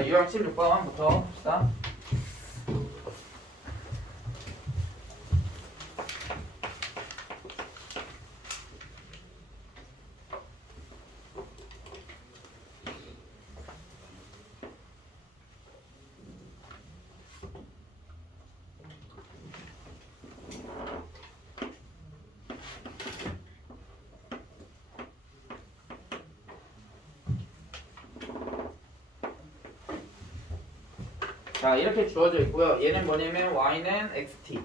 자, 유형 16번부터 봅시다. 자, 이렇게 주어져 있고요. 얘는 뭐냐면 y는 xt.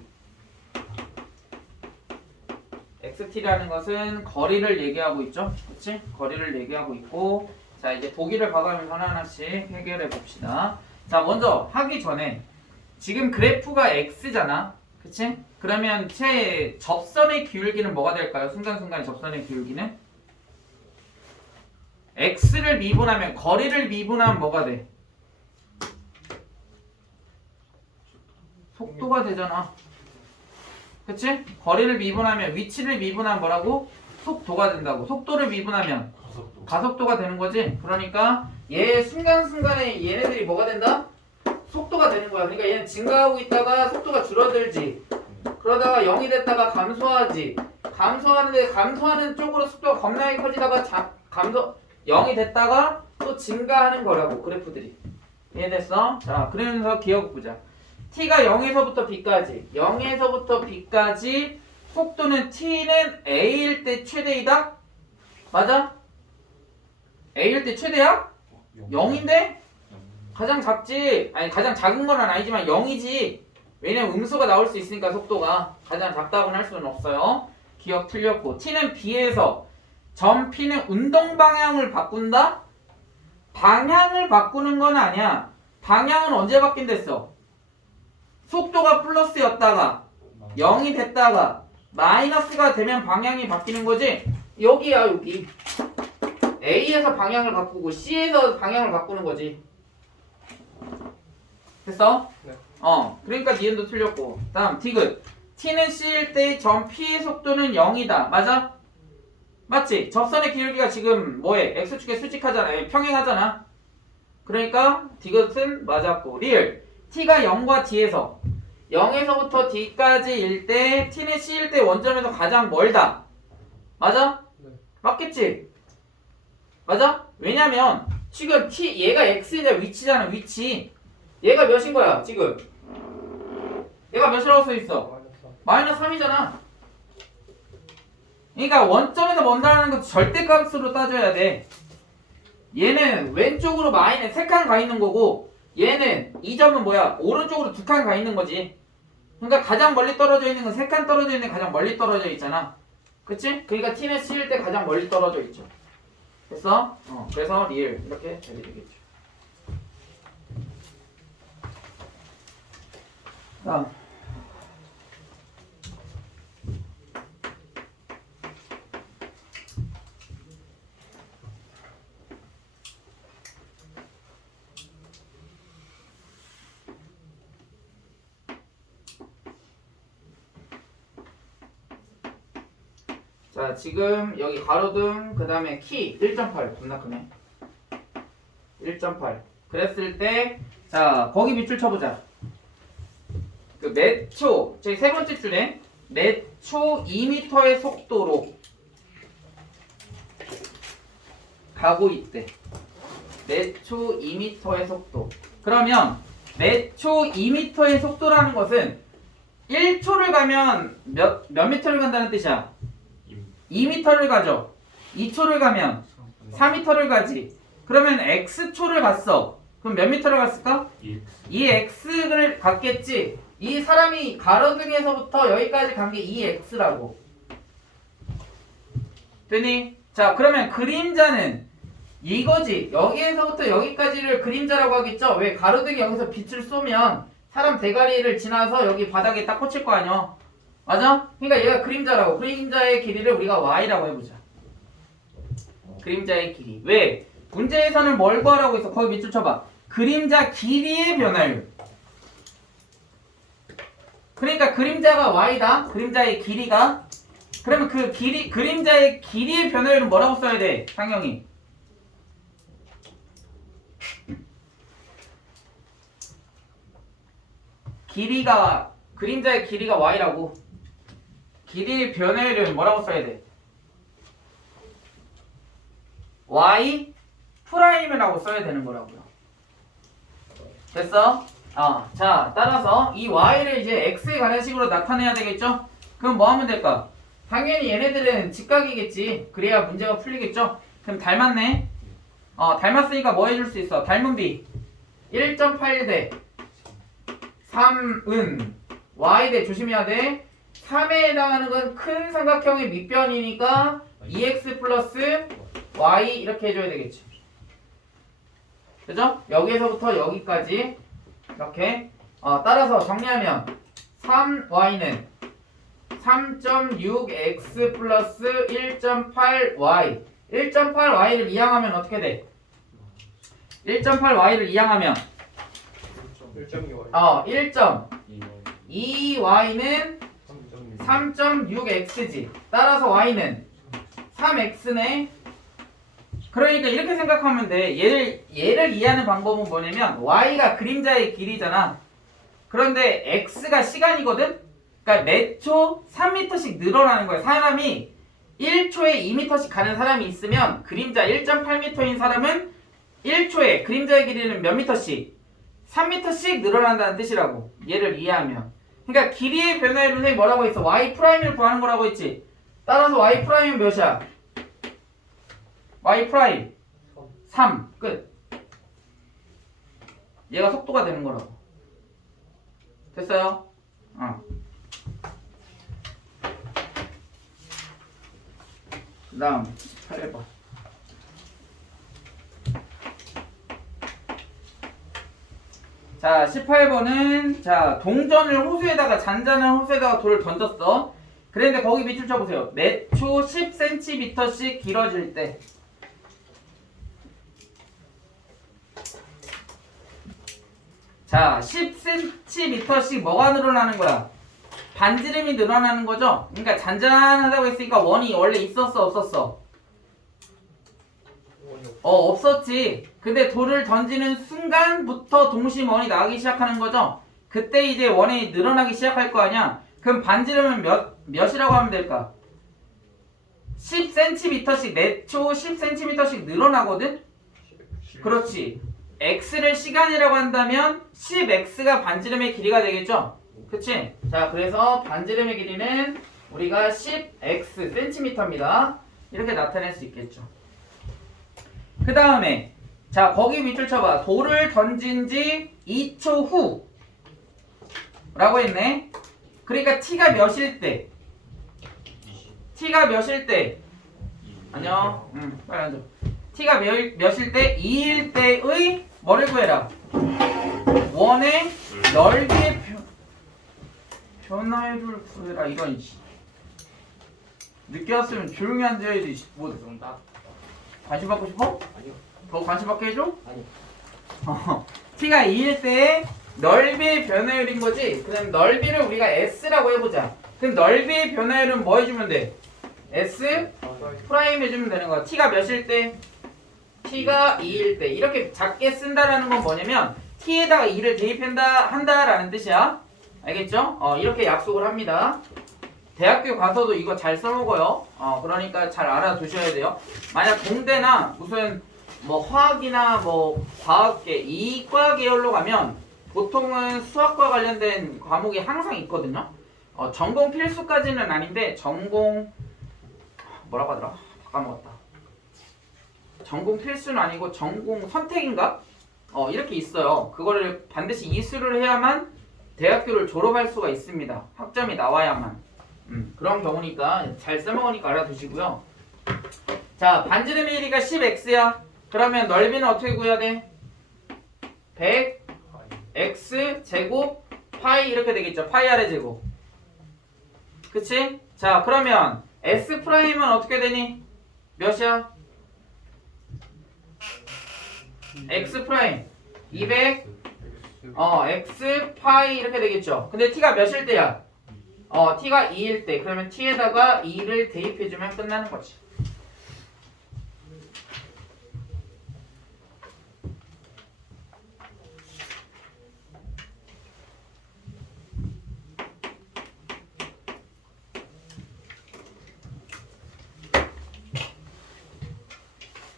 xt라는 것은 거리를 얘기하고 있죠. 그치? 거리를 얘기하고 있고, 자, 이제 보기를 봐가면서 하나하나씩 해결해 봅시다. 자, 먼저 하기 전에 지금 그래프가 x잖아. 그치? 그러면 제 접선의 기울기는 뭐가 될까요? 순간순간의 접선의 기울기는? x를 미분하면, 거리를 미분하면 뭐가 돼? 속도가 되잖아. 그치? 거리를 미분하면, 위치를 미분하면 뭐라고? 속도가 된다고. 속도를 미분하면 가속도가 되는 거지. 그러니까 얘 순간순간에 얘네들이 뭐가 된다? 속도가 되는 거야. 그러니까 얘는 증가하고 있다가 속도가 줄어들지. 그러다가 0이 됐다가 감소하지. 감소하는데 감소하는 쪽으로 속도가 겁나게 커지다가 0이 됐다가 또 증가하는 거라고, 그래프들이. 이해됐어? 자, 그러면서 기억 보자. t가 0에서부터 b까지, 0에서부터 b까지 속도는 t는 a일 때 최대이다? 맞아? a일 때 최대야? 0인데? 가장 작지? 아니, 가장 작은 건 아니지만 0이지. 왜냐면 음수가 나올 수 있으니까 속도가. 가장 작다고는 할 수는 없어요. 기억 틀렸고. t는 b에서 점 p는 운동 방향을 바꾼다? 방향을 바꾸는 건 아니야. 방향은 언제 바뀐댔어? 속도가 플러스였다가 0이 됐다가 마이너스가 되면 방향이 바뀌는 거지. 여기야, 여기. A에서 방향을 바꾸고 C에서 방향을 바꾸는 거지. 됐어? 네. 그러니까 니은도 틀렸고. 다음 디귿. T는 C일 때 점 P의 속도는 0이다. 맞아? 맞지? 접선의 기울기가 지금 뭐해? X축에 수직하잖아. 평행하잖아. 그러니까 디귿은 맞았고. 리을. t가 0과 d에서 0에서부터 d까지일 때 t는 c일 때 원점에서 가장 멀다. 맞아? 네. 맞겠지? 맞아? 왜냐면 지금 얘가 x의 위치잖아. 위치. 얘가 몇인 거야 지금? 얘가 몇이라고 써있어? 마이너스 3이잖아. 그러니까 원점에서 먼다는 거 절대값으로 따져야 돼. 얘는 왼쪽으로 마이너스 3칸 가 있는 거고, 얘는 이 점은 뭐야? 오른쪽으로 2칸 가 있는 거지. 그러니까 가장 멀리 떨어져 있는 건 3칸 떨어져 있는 게 가장 멀리 떨어져 있잖아. 그치? 그러니까 t는 c일 때 가장 멀리 떨어져 있죠. 됐어? 그래서 리을 이렇게 되게 되겠죠. 다음. 자, 지금 여기 가로등, 그 다음에 키 1.8 겁나 크네. 1.8 그랬을 때, 자, 거기 밑줄 쳐보자. 그 몇 초, 저기 세 번째 줄에 몇 초 2m의 속도로 가고 있대. 몇 초 2m의 속도. 그러면 몇 초 2m의 속도라는 것은 1초를 가면 몇 미터를 간다는 뜻이야? 2m를 가죠. 2초를 가면 4m를 가지. 그러면 x초를 갔어. 그럼 몇 미터를 갔을까? 2x를 갔겠지. 이 사람이 가로등에서부터 여기까지 간 게 2x라고. 되니? 자, 그러면 그림자는 이거지. 여기에서부터 여기까지를 그림자라고 하겠죠. 왜? 가로등이 여기서 빛을 쏘면 사람 대가리를 지나서 여기 바닥에 딱 꽂힐 거 아니야. 맞아? 그러니까 얘가 그림자라고. 그림자의 길이를 우리가 y라고 해보자. 그림자의 길이. 왜? 문제에서는 뭘 구하라고 했어? 거기 밑줄 쳐봐. 그림자 길이의 변화율. 그러니까 그림자가 y다. 그림자의 길이가. 그러면 그 길이, 그림자의 길이의 변화율은 뭐라고 써야 돼? 상영이. 길이가 그림자의 길이가 y라고. 길이의 변화율은 뭐라고 써야 돼? y 프라임이라고 써야 되는 거라고요. 됐어? 자, 따라서 이 y를 이제 x에 관한 식으로 나타내야 되겠죠? 그럼 뭐 하면 될까? 당연히 얘네들은 직각이겠지. 그래야 문제가 풀리겠죠? 그럼 닮았네. 닮았으니까 뭐 해줄 수 있어? 닮은 비 1.8 대 3은 y 대 조심해야 돼. 3에 해당하는 건 큰 삼각형의 밑변이니까 2x 플러스 y 이렇게 해줘야 되겠죠. 그죠? 여기에서부터 여기까지 이렇게 따라서 정리하면 3y는 3.6x 플러스 1.8y 1.8y를 이항하면 어떻게 돼? 1.8y를 이항하면 1.2y는 3.6x지. 따라서 y는 3x네. 그러니까 이렇게 생각하면 돼. 얘를 이해하는 방법은 뭐냐면 y가 그림자의 길이잖아. 그런데 x가 시간이거든. 그러니까 매 초 3m씩 늘어나는 거야. 사람이 1초에 2m씩 가는 사람이 있으면 그림자 1.8m인 사람은 1초에 그림자의 길이는 몇 미터씩? 3m씩 늘어난다는 뜻이라고. 얘를 이해하면. 그러니까 길이의 변화율은 선생님 뭐라고 했어? y 프라임을 구하는 거라고 했지. 따라서 y 프라임은 몇이야? y 프라임 3 끝. 얘가 속도가 되는 거라고. 됐어요? 그 다음 18번. 자 18번은 자 동전을 호수에다가 잔잔한 호수에다가 돌을 던졌어. 그런데 거기 밑줄 쳐보세요. 매 초 10cm씩 길어질 때 자 10cm씩 뭐가 늘어나는 거야? 반지름이 늘어나는 거죠? 그러니까 잔잔하다고 했으니까 원이 원래 있었어 없었어? 없었지. 근데 돌을 던지는 순간부터 동시에 원이 나가기 시작하는 거죠? 그때 이제 원이 늘어나기 시작할 거 아니야? 그럼 반지름은 몇이라고 하면 될까? 10cm씩 매초 10cm씩 늘어나거든? 그렇지. x를 시간이라고 한다면 10x가 반지름의 길이가 되겠죠? 그치? 자, 그래서 반지름의 길이는 우리가 10x cm입니다. 이렇게 나타낼 수 있겠죠. 그 다음에 자, 거기 밑줄 쳐봐. 돌을 던진 지 2초 후 라고 했네. 그러니까 t가 몇일 때? t가 몇일 때? 안녕. 빨리 앉아. t가 몇일 때? 2일 때의 뭐를 구해라? 원의 넓이의 변화율을 구해라. 이건 늦게 왔으면 조용히 앉아야지. 뭐 관심 받고 싶어? 아니요. 더 관심 받게 해줘? 아니요. t가 2일 때의 넓이의 변화율인 거지. 그다음 넓이를 우리가 s라고 해보자. 그럼 넓이의 변화율은 뭐 해주면 돼? s 프라임 해주면 되는 거야. t가 몇일 때? t가 2일 때. 이렇게 작게 쓴다라는 건 뭐냐면 t에다가 2를 대입한다라는 뜻이야. 알겠죠? 이렇게 약속을 합니다. 대학교 가서도 이거 잘 써먹어요. 그러니까 잘 알아두셔야 돼요. 만약 공대나 무슨 뭐 화학이나 뭐 과학계, 이과 계열로 가면 보통은 수학과 관련된 과목이 항상 있거든요. 전공 필수까지는 아닌데 전공 뭐라고 하더라? 다 까먹었다. 전공 필수는 아니고 전공 선택인가? 이렇게 있어요. 그거를 반드시 이수를 해야만 대학교를 졸업할 수가 있습니다. 학점이 나와야만. 그런 경우니까 잘 써먹으니까 알아두시고요. 자, 반지름의 길이가 10x야. 그러면 넓이는 어떻게 구해야 돼? 100 x 제곱 파이 이렇게 되겠죠. 파이 아래 제곱. 그치? 자, 그러면 s 프라임은 어떻게 되니? 몇이야? x 프라임 200 x 파이 이렇게 되겠죠. 근데 t가 몇일 때야? t가 2일 때. 그러면 t에다가 2를 대입해주면 끝나는 거지.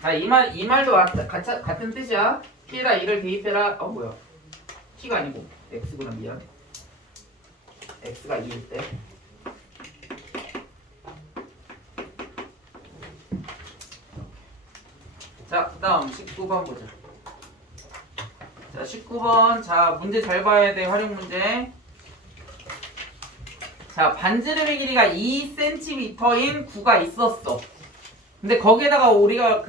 자, 이 말도 같은 뜻이야. t에다 2를 대입해라. 뭐야? t가 아니고 x구나. 미안. x가 2일 때. 자, 그 다음 19번 보자. 자, 19번. 자, 문제 잘 봐야 돼. 활용 문제. 자, 반지름의 길이가 2cm인 구가 있었어. 근데 거기에다가 우리가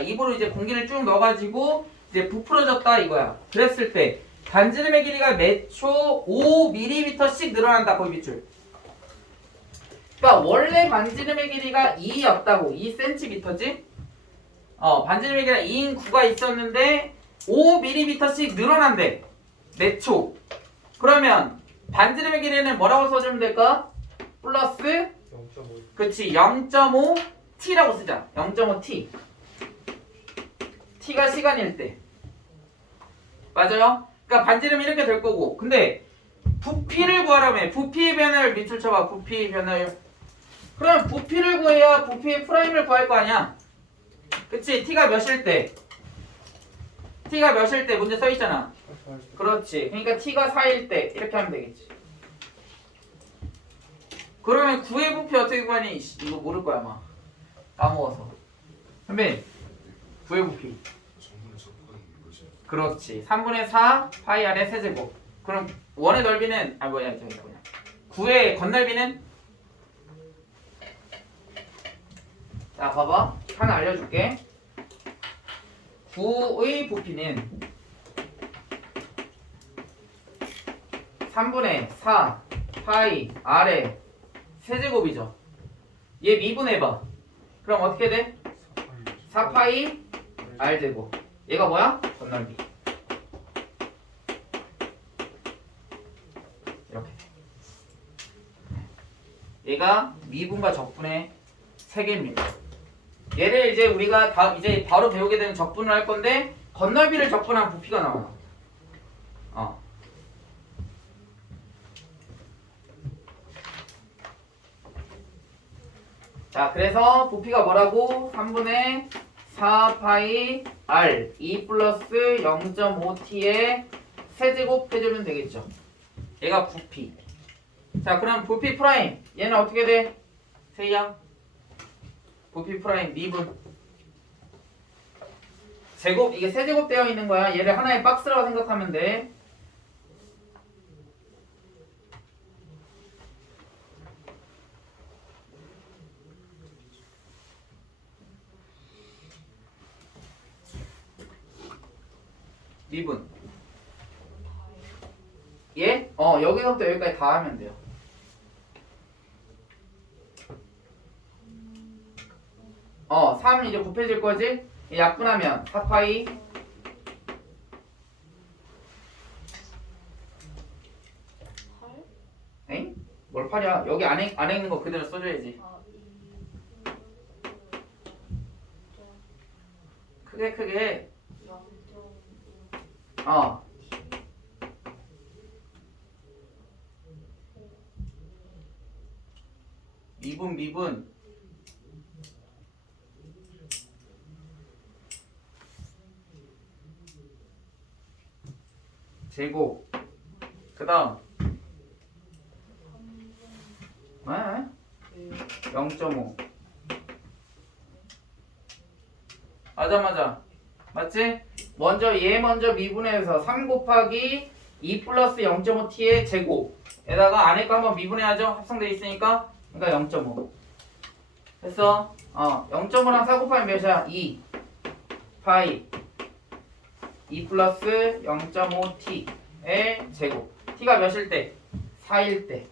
입으로 이제 공기를 쭉 넣어가지고 이제 부풀어졌다 이거야. 그랬을 때 반지름의 길이가 몇 초 5mm씩 늘어난다. 거의 밑줄. 그러니까 원래 반지름의 길이가 2였다고. 2cm지? 반지름의 길이가 2인 구가 있었는데 5mm씩 늘어난대. 몇 초? 그러면 반지름의 길이는 뭐라고 써주면 될까? 플러스 0.5. 그치 0.5t라고 쓰자. 0.5t. t가 시간일 때. 맞아요? 그러니까 반지름이 이렇게 될 거고. 근데 부피를 구하라며. 부피의 변화를 밑줄 쳐봐. 부피의 변화를. 그럼 부피를 구해야 부피의 프라임을 구할 거 아니야. 그치? t가 몇일 때? t가 몇일 때 문제 써있잖아. 그렇지. 그러니까 t가 4일 때 이렇게 하면 되겠지. 그러면 9의 부피 어떻게 구하니? 이거 모를 거야 아마. 까먹어서. 선배 9의 부피. 그렇지. 3분의 4 파이 r의 세제곱. 그럼 원의 넓이는 저기다 그냥. 9의 건널비는? 자 봐봐. 하나 알려줄게. 9의 부피는 3분의 4 파이 r의 세제곱이죠. 얘 미분해봐. 그럼 어떻게 돼? 4파이 r제곱. 얘가 뭐야? 건널비. 이렇게. 얘가 미분과 적분의 세개입니다. 얘를 이제 우리가 이제 바로 배우게 되는 적분을 할 건데 건널비를 적분한 부피가 나와. 자, 그래서 부피가 뭐라고? 3분의 4파이 r 2 플러스 0.5t의 세제곱 해주면 되겠죠. 얘가 부피. 자, 그럼 부피 프라임. 얘는 어떻게 돼? 세이야. 부피 프라임 미분. 제곱, 이게 세제곱 되어 있는 거야. 얘를 하나의 박스라고 생각하면 돼. 미분. 예? 여기서부터 여기까지 다 하면 돼요. 어, 3 이제 곱해질 거지? 약분하면 4파이 에잉? 뭘 8이야? 여기 안에 있는 거 그대로 써줘야지. 크게 미분 제곱 그 다음 0.5 맞아 맞지? 먼저 미분해서 3 곱하기 2 플러스 0.5t의 제곱에다가 안에 거 한번 미분해야죠. 합성돼 있으니까. 그러니까 0.5 됐어? 0.5랑 4 곱하면 몇이야? 2 파이 2 플러스 0.5t의 제곱. t가 몇일 때? 4일 때.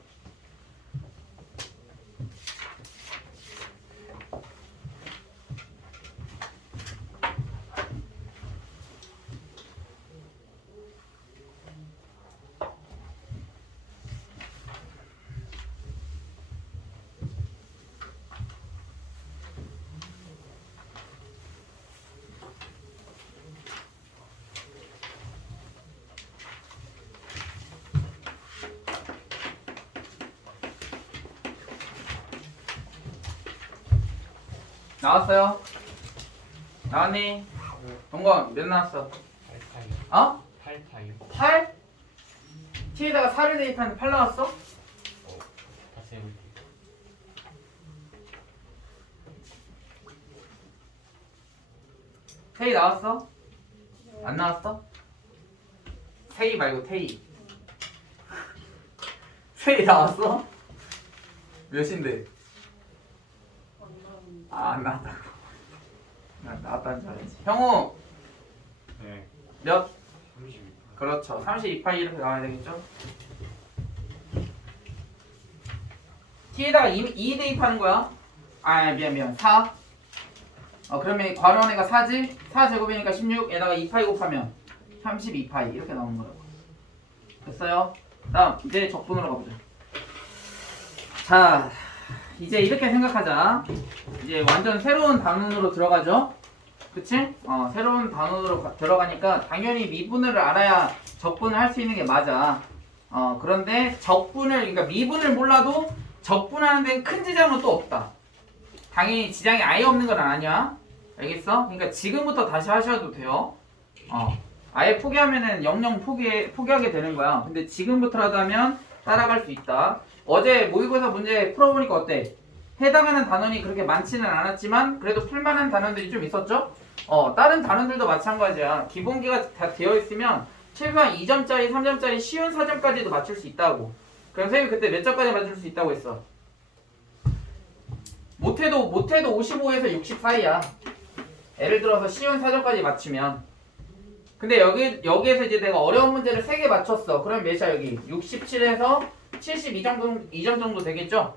나왔어요? 나왔니? 동건 몇 나왔어? 8파이. 어? 8파이. 8? t에다가 4를 대입하는데 8 나왔어? 다시 해볼게요. 테이 나왔어? 안 나왔어? 테이 말고 테이. 테이 나왔어? 몇인데? 아, 안 나왔다고. 난 나왔다는 줄 알았지. 형우 네. 몇? 32. 그렇죠. 32파이 이렇게 나와야 되겠죠? t에다가 2 대입하는 거야. 아, 미안. 4. 그러면 괄호안에가 4지? 4제곱이니까 16. 에다가 2파이 곱하면 32파이 이렇게 나오는 거라고. 됐어요? 다음 이제 적분으로 가보자. 자, 이제 이렇게 생각하자. 이제 완전 새로운 단원으로 들어가죠? 그치? 새로운 단원으로 들어가니까 당연히 미분을 알아야 적분을 할 수 있는 게 맞아. 그런데 그러니까 미분을 몰라도 적분하는 데는 큰 지장은 또 없다. 당연히 지장이 아예 없는 건 아니야. 알겠어? 그러니까 지금부터 다시 하셔도 돼요. 아예 포기하면은 영영 포기하게 되는 거야. 근데 지금부터라도 하면 따라갈 수 있다. 어제 모의고사 문제 풀어보니까 어때? 해당하는 단원이 그렇게 많지는 않았지만 그래도 풀만한 단원들이 좀 있었죠? 다른 단원들도 마찬가지야. 기본기가 다 되어 있으면 최소한 2점짜리, 3점짜리 쉬운 4점까지도 맞출 수 있다고. 그럼 선생님 그때 몇 점까지 맞출 수 있다고 했어? 못해도 55에서 60 사이야. 예를 들어서 쉬운 4점까지 맞추면. 근데 여기에서 이제 내가 어려운 문제를 3개 맞췄어. 그럼 몇이야 여기? 67에서 72점 정도 되겠죠?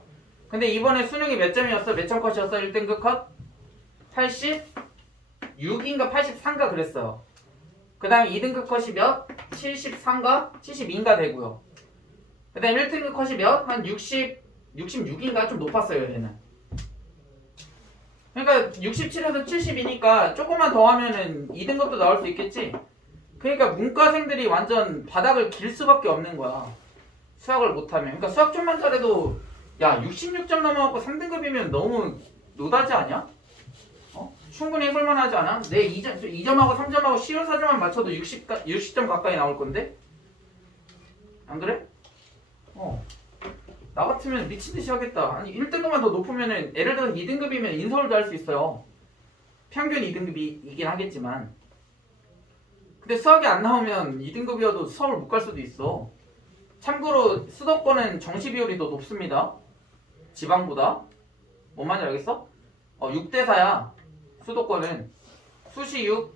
근데 이번에 수능이 몇 점이었어? 몇 점 컷이었어? 1등급 컷? 86인가 83인가 그랬어요. 그 다음에 2등급 컷이 몇? 73인가? 72인가 되고요. 그 다음에 1등급 컷이 몇? 한 66인가? 좀 높았어요 얘는. 그러니까 67에서 72니까 조금만 더 하면은 2등급도 나올 수 있겠지? 그러니까 문과생들이 완전 바닥을 길 수밖에 없는 거야. 수학을 못하면. 그러니까 수학 좀만 잘해도 야 66점 넘어갖고 3등급이면 너무 노다지 않냐? 충분히 해볼만 하지 않아? 내 2점하고 3점하고 쉬운 4점만 맞춰도 60점 가까이 나올 건데? 안 그래? 나 같으면 미친듯이 하겠다. 아니 1등급만 더 높으면은 예를 들어서 2등급이면 인서울도 할 수 있어요. 평균 2등급이긴 하겠지만. 근데 수학이 안 나오면 2등급이어도 수업을 못 갈 수도 있어. 참고로 수도권은 정시 비율이 더 높습니다. 지방보다. 뭔 말인지 알겠어? 6대 4야. 수도권은 수시 6,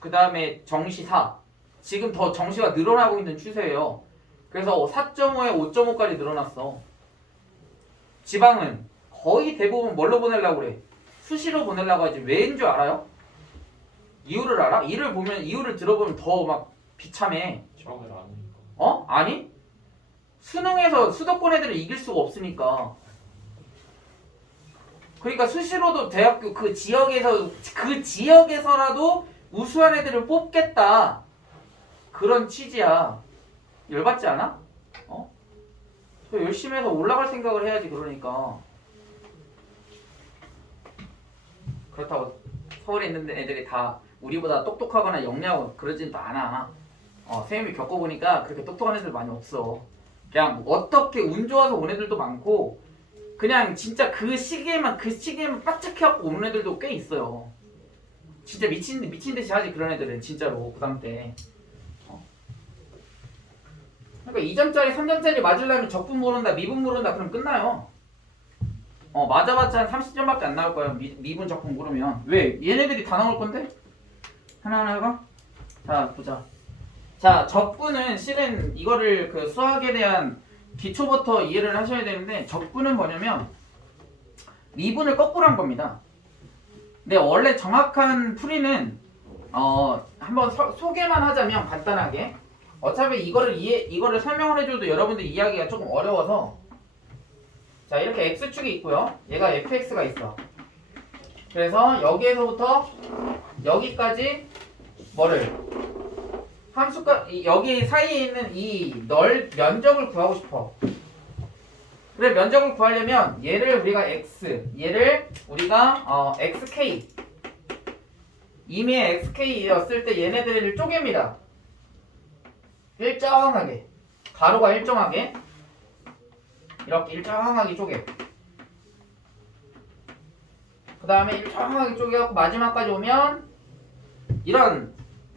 그 다음에 정시 4. 지금 더 정시가 늘어나고 있는 추세예요. 그래서 4.5에 5.5까지 늘어났어. 지방은 거의 대부분 뭘로 보내려고 그래? 수시로 보내려고 하지. 왜인 줄 알아요? 이유를 알아? 이유를 들어보면 더 막 비참해. 수학을 안 하니까. 아니? 수능에서 수도권 애들을 이길 수가 없으니까. 그러니까 수시로도 대학교 그 지역에서라도 우수한 애들을 뽑겠다. 그런 취지야. 열받지 않아? 더 열심히 해서 올라갈 생각을 해야지. 그러니까. 그렇다고 서울에 있는 애들이 다 우리보다 똑똑하거나 영리하고 그러진 않아. 선생님이 겪어보니까 그렇게 똑똑한 애들 많이 없어. 그냥 어떻게 운 좋아서 온 애들도 많고 그냥 진짜 그 시기에만 빠짝해갖고 오는 애들도 꽤 있어요. 진짜 미친 듯이 하지 그런 애들은 진짜로 고3 때. 그러니까 2점짜리 3점짜리 맞으려면 적분 모른다 미분 모른다 그럼 끝나요. 맞아봤자 한 30점밖에 안 나올 거예요. 미분 적분 모르면. 왜? 얘네들이 다 나올 건데? 하나하나 해봐. 자 보자. 자 적분은 실은 이거를 그 수학에 대한 기초부터 이해를 하셔야 되는데 적분은 뭐냐면 미분을 거꾸로 한 겁니다. 근데 원래 정확한 풀이는 한번 소개만 하자면 간단하게 어차피 이거를 설명을 해줘도 여러분들이 이해하기가 조금 어려워서 자 이렇게 x축이 있고요. 얘가 fx가 있어. 그래서 여기에서부터 여기까지 뭐를 함수가 여기 사이에 있는 이 면적을 구하고 싶어. 그래 면적을 구하려면 얘를 우리가 x, 얘를 우리가 xk 이미 xk였을 때 얘네들을 쪼갭니다. 일정하게. 가로가 일정하게. 이렇게 일정하게 쪼개. 그 다음에 일정하게 쪼개갖고 마지막까지 오면 이런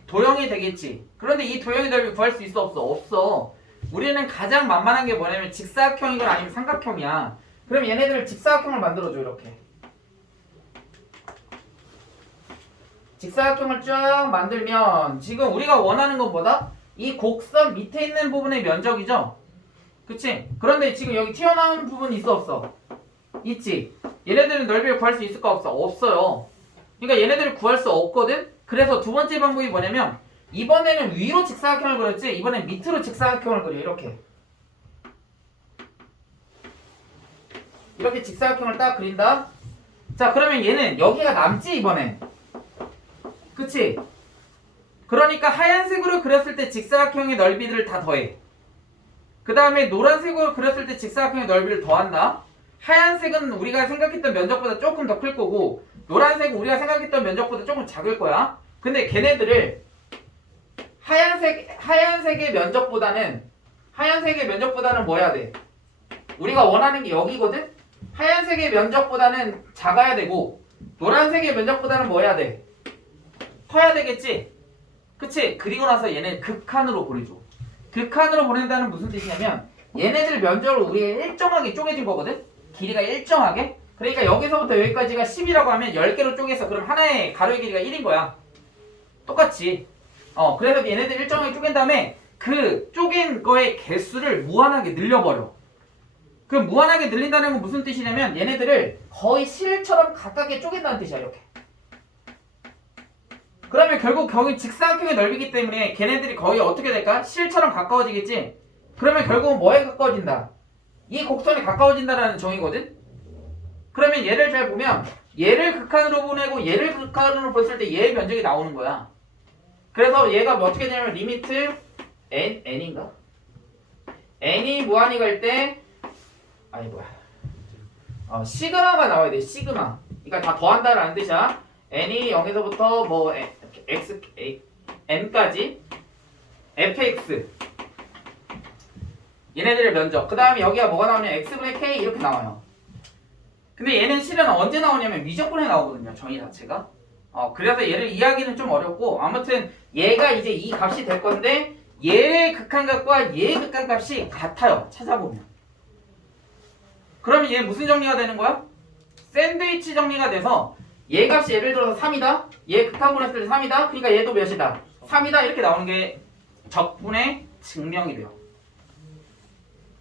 도형이 되겠지. 그런데 이 도형의 넓이 구할 수 있어 없어? 없어. 우리는 가장 만만한 게 뭐냐면 직사각형이건 아니면 삼각형이야. 그럼 얘네들을 직사각형을 만들어줘. 이렇게 직사각형을 쫙 만들면 지금 우리가 원하는 건 뭐다? 이 곡선 밑에 있는 부분의 면적이죠? 그치? 그런데 지금 여기 튀어나온 부분이 있어 없어? 있지? 얘네들은 넓이를 구할 수 있을까 없어? 없어요. 그러니까 얘네들을 구할 수 없거든? 그래서 두 번째 방법이 뭐냐면 이번에는 위로 직사각형을 그렸지, 이번엔 밑으로 직사각형을 그려. 이렇게 직사각형을 딱 그린다. 자, 그러면 얘는 여기가 남지 이번엔. 그치? 그러니까 하얀색으로 그렸을 때 직사각형의 넓이들을 다 더해. 그 다음에 노란색으로 그렸을 때 직사각형의 넓이를 더한다. 하얀색은 우리가 생각했던 면적보다 조금 더 클 거고, 노란색은 우리가 생각했던 면적보다 조금 작을 거야. 근데 걔네들을 하얀색의 면적보다는 뭐 해야 돼? 우리가 원하는 게 여기거든? 하얀색의 면적보다는 작아야 되고, 노란색의 면적보다는 뭐 해야 돼? 커야 되겠지? 그치? 그리고 나서 얘네 극한으로 보내줘. 극한으로 보낸다는 무슨 뜻이냐면 얘네들 면적을 우리가 일정하게 쪼개진 거거든? 길이가 일정하게? 그러니까 여기서부터 여기까지가 10이라고 하면 10개로 쪼개서 그럼 하나의 가로의 길이가 1인 거야. 똑같이. 그래서 얘네들 일정하게 쪼갠 다음에 그 쪼갠 거의 개수를 무한하게 늘려버려. 그 무한하게 늘린다는 건 무슨 뜻이냐면 얘네들을 거의 실처럼 가깝게 쪼갠다는 뜻이야. 이렇게. 그러면 결국 거기 직사각형의 넓이기 때문에 걔네들이 거의 어떻게 될까? 실처럼 가까워지겠지? 그러면 결국은 뭐에 가까워진다? 이 곡선에 가까워진다라는 정의거든? 그러면 얘를 잘 보면 얘를 극한으로 보내고 얘를 극한으로 봤을 때 얘의 면적이 나오는 거야. 그래서 얘가 뭐 어떻게 되냐면 리미트 n인가? n이 무한히 갈 때 시그마가 나와야 돼. 시그마. 그러니까 다 더한다라는 뜻이야. n이 0에서부터 뭐 n까지 fx 얘네들의 면적. 그 다음에 여기가 뭐가 나오냐면 x분의 k 이렇게 나와요. 근데 얘는 실은 언제 나오냐면 미적분에 나오거든요. 정의 자체가. 그래서 얘를 이해하기는 좀 어렵고, 아무튼 얘가 이제 이 값이 될 건데 얘의 극한값과 얘의 극한값이 같아요. 찾아보면. 그러면 얘 무슨 정리가 되는 거야? 샌드위치 정리가 돼서 얘 값이 예를 들어서 3이다. 얘 극한분 했을 때 3이다. 그러니까 얘도 몇이다? 3이다. 이렇게 나오는 게 적분의 증명이 돼요.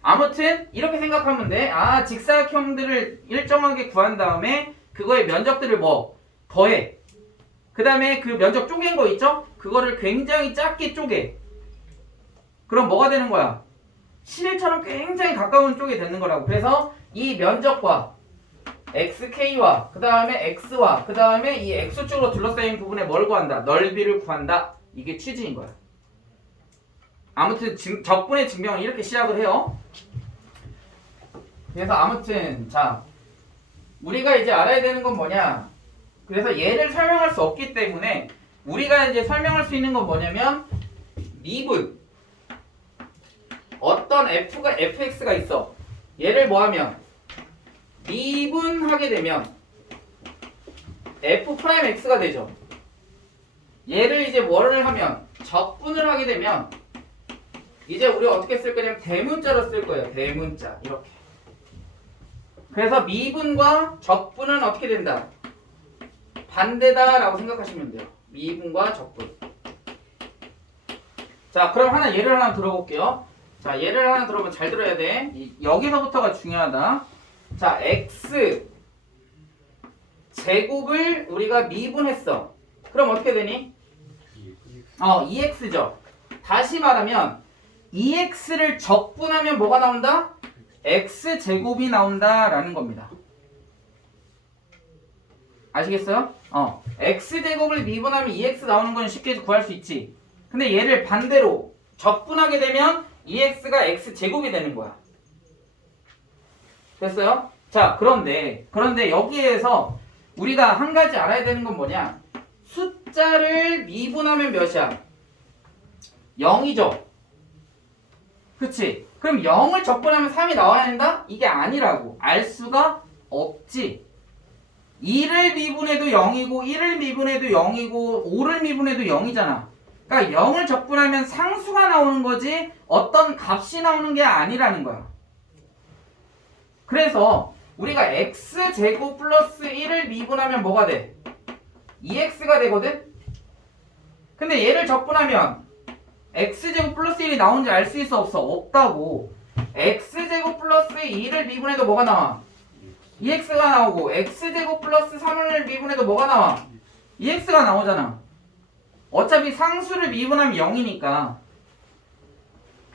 아무튼 이렇게 생각하면 돼. 직사각형들을 일정하게 구한 다음에 그거의 면적들을 뭐 더해. 그 다음에 그 면적 쪼갠 거 있죠? 그거를 굉장히 작게 쪼개. 그럼 뭐가 되는 거야? 실처럼 굉장히 가까운 쪽이 되는 거라고. 그래서 이 면적과 xk와 그 다음에 x와 그 다음에 이 x축으로 둘러싸인 부분에 뭘 구한다? 넓이를 구한다. 이게 취지인 거야. 아무튼 적분의 증명을 이렇게 시작을 해요. 그래서 아무튼 자, 우리가 이제 알아야 되는 건 뭐냐? 그래서 얘를 설명할 수 없기 때문에 우리가 이제 설명할 수 있는 건 뭐냐면 미분 어떤 fx가 있어. 얘를 뭐하면 미분하게 되면 f'x가 되죠. 얘를 이제 뭐를 하면 적분을 하게 되면 이제 우리가 어떻게 쓸 거냐면 대문자로 쓸 거예요. 대문자 이렇게. 그래서 미분과 적분은 어떻게 된다? 반대다 라고 생각하시면 돼요. 미분과 적분. 자, 그럼 예를 하나 들어볼게요. 자, 예를 하나 들어보면 잘 들어야 돼. 여기서부터가 중요하다. 자, x 제곱을 우리가 미분했어. 그럼 어떻게 되니? 2x죠. 다시 말하면 2x를 적분하면 뭐가 나온다? x제곱이 나온다라는 겁니다. 아시겠어요? x제곱을 미분하면 2x 나오는 건 쉽게 구할 수 있지. 근데 얘를 반대로 적분하게 되면 2x가 x제곱이 되는 거야. 됐어요? 자, 그런데 여기에서 우리가 한 가지 알아야 되는 건 뭐냐? 숫자를 미분하면 몇이야? 0이죠. 그치? 그럼 0을 적분하면 3이 나와야 된다? 이게 아니라고. 알 수가 없지. 2를 미분해도 0이고 1을 미분해도 0이고 5를 미분해도 0이잖아. 그러니까 0을 적분하면 상수가 나오는 거지 어떤 값이 나오는 게 아니라는 거야. 그래서 우리가 x제곱 플러스 1을 미분하면 뭐가 돼? 2x가 되거든? 근데 얘를 적분하면 x제곱 플러스 1이 나오는지 알 수 있어 없어? 없다고. x제곱 플러스 2를 미분해도 뭐가 나와? 2x가 나오고 x제곱 플러스 3을 미분해도 뭐가 나와? 2x가 나오잖아. 어차피 상수를 미분하면 0이니까.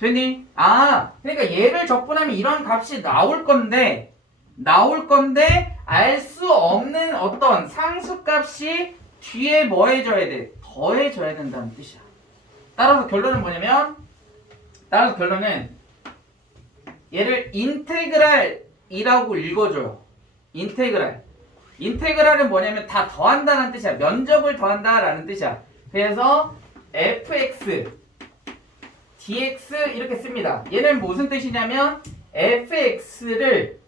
됐니? 아, 그러니까 얘를 적분하면 이런 값이 나올 건데 알 수 없는 어떤 상수값이 뒤에 뭐 해줘야 돼? 더해줘야 된다는 뜻이야. 따라서 결론은 뭐냐면 얘를 인테그랄이라고 읽어줘요. 인테그랄은 뭐냐면 다 더한다는 뜻이야. 면적을 더한다라는 뜻이야. 그래서 fx dx 이렇게 씁니다. 얘는 무슨 뜻이냐면 fx를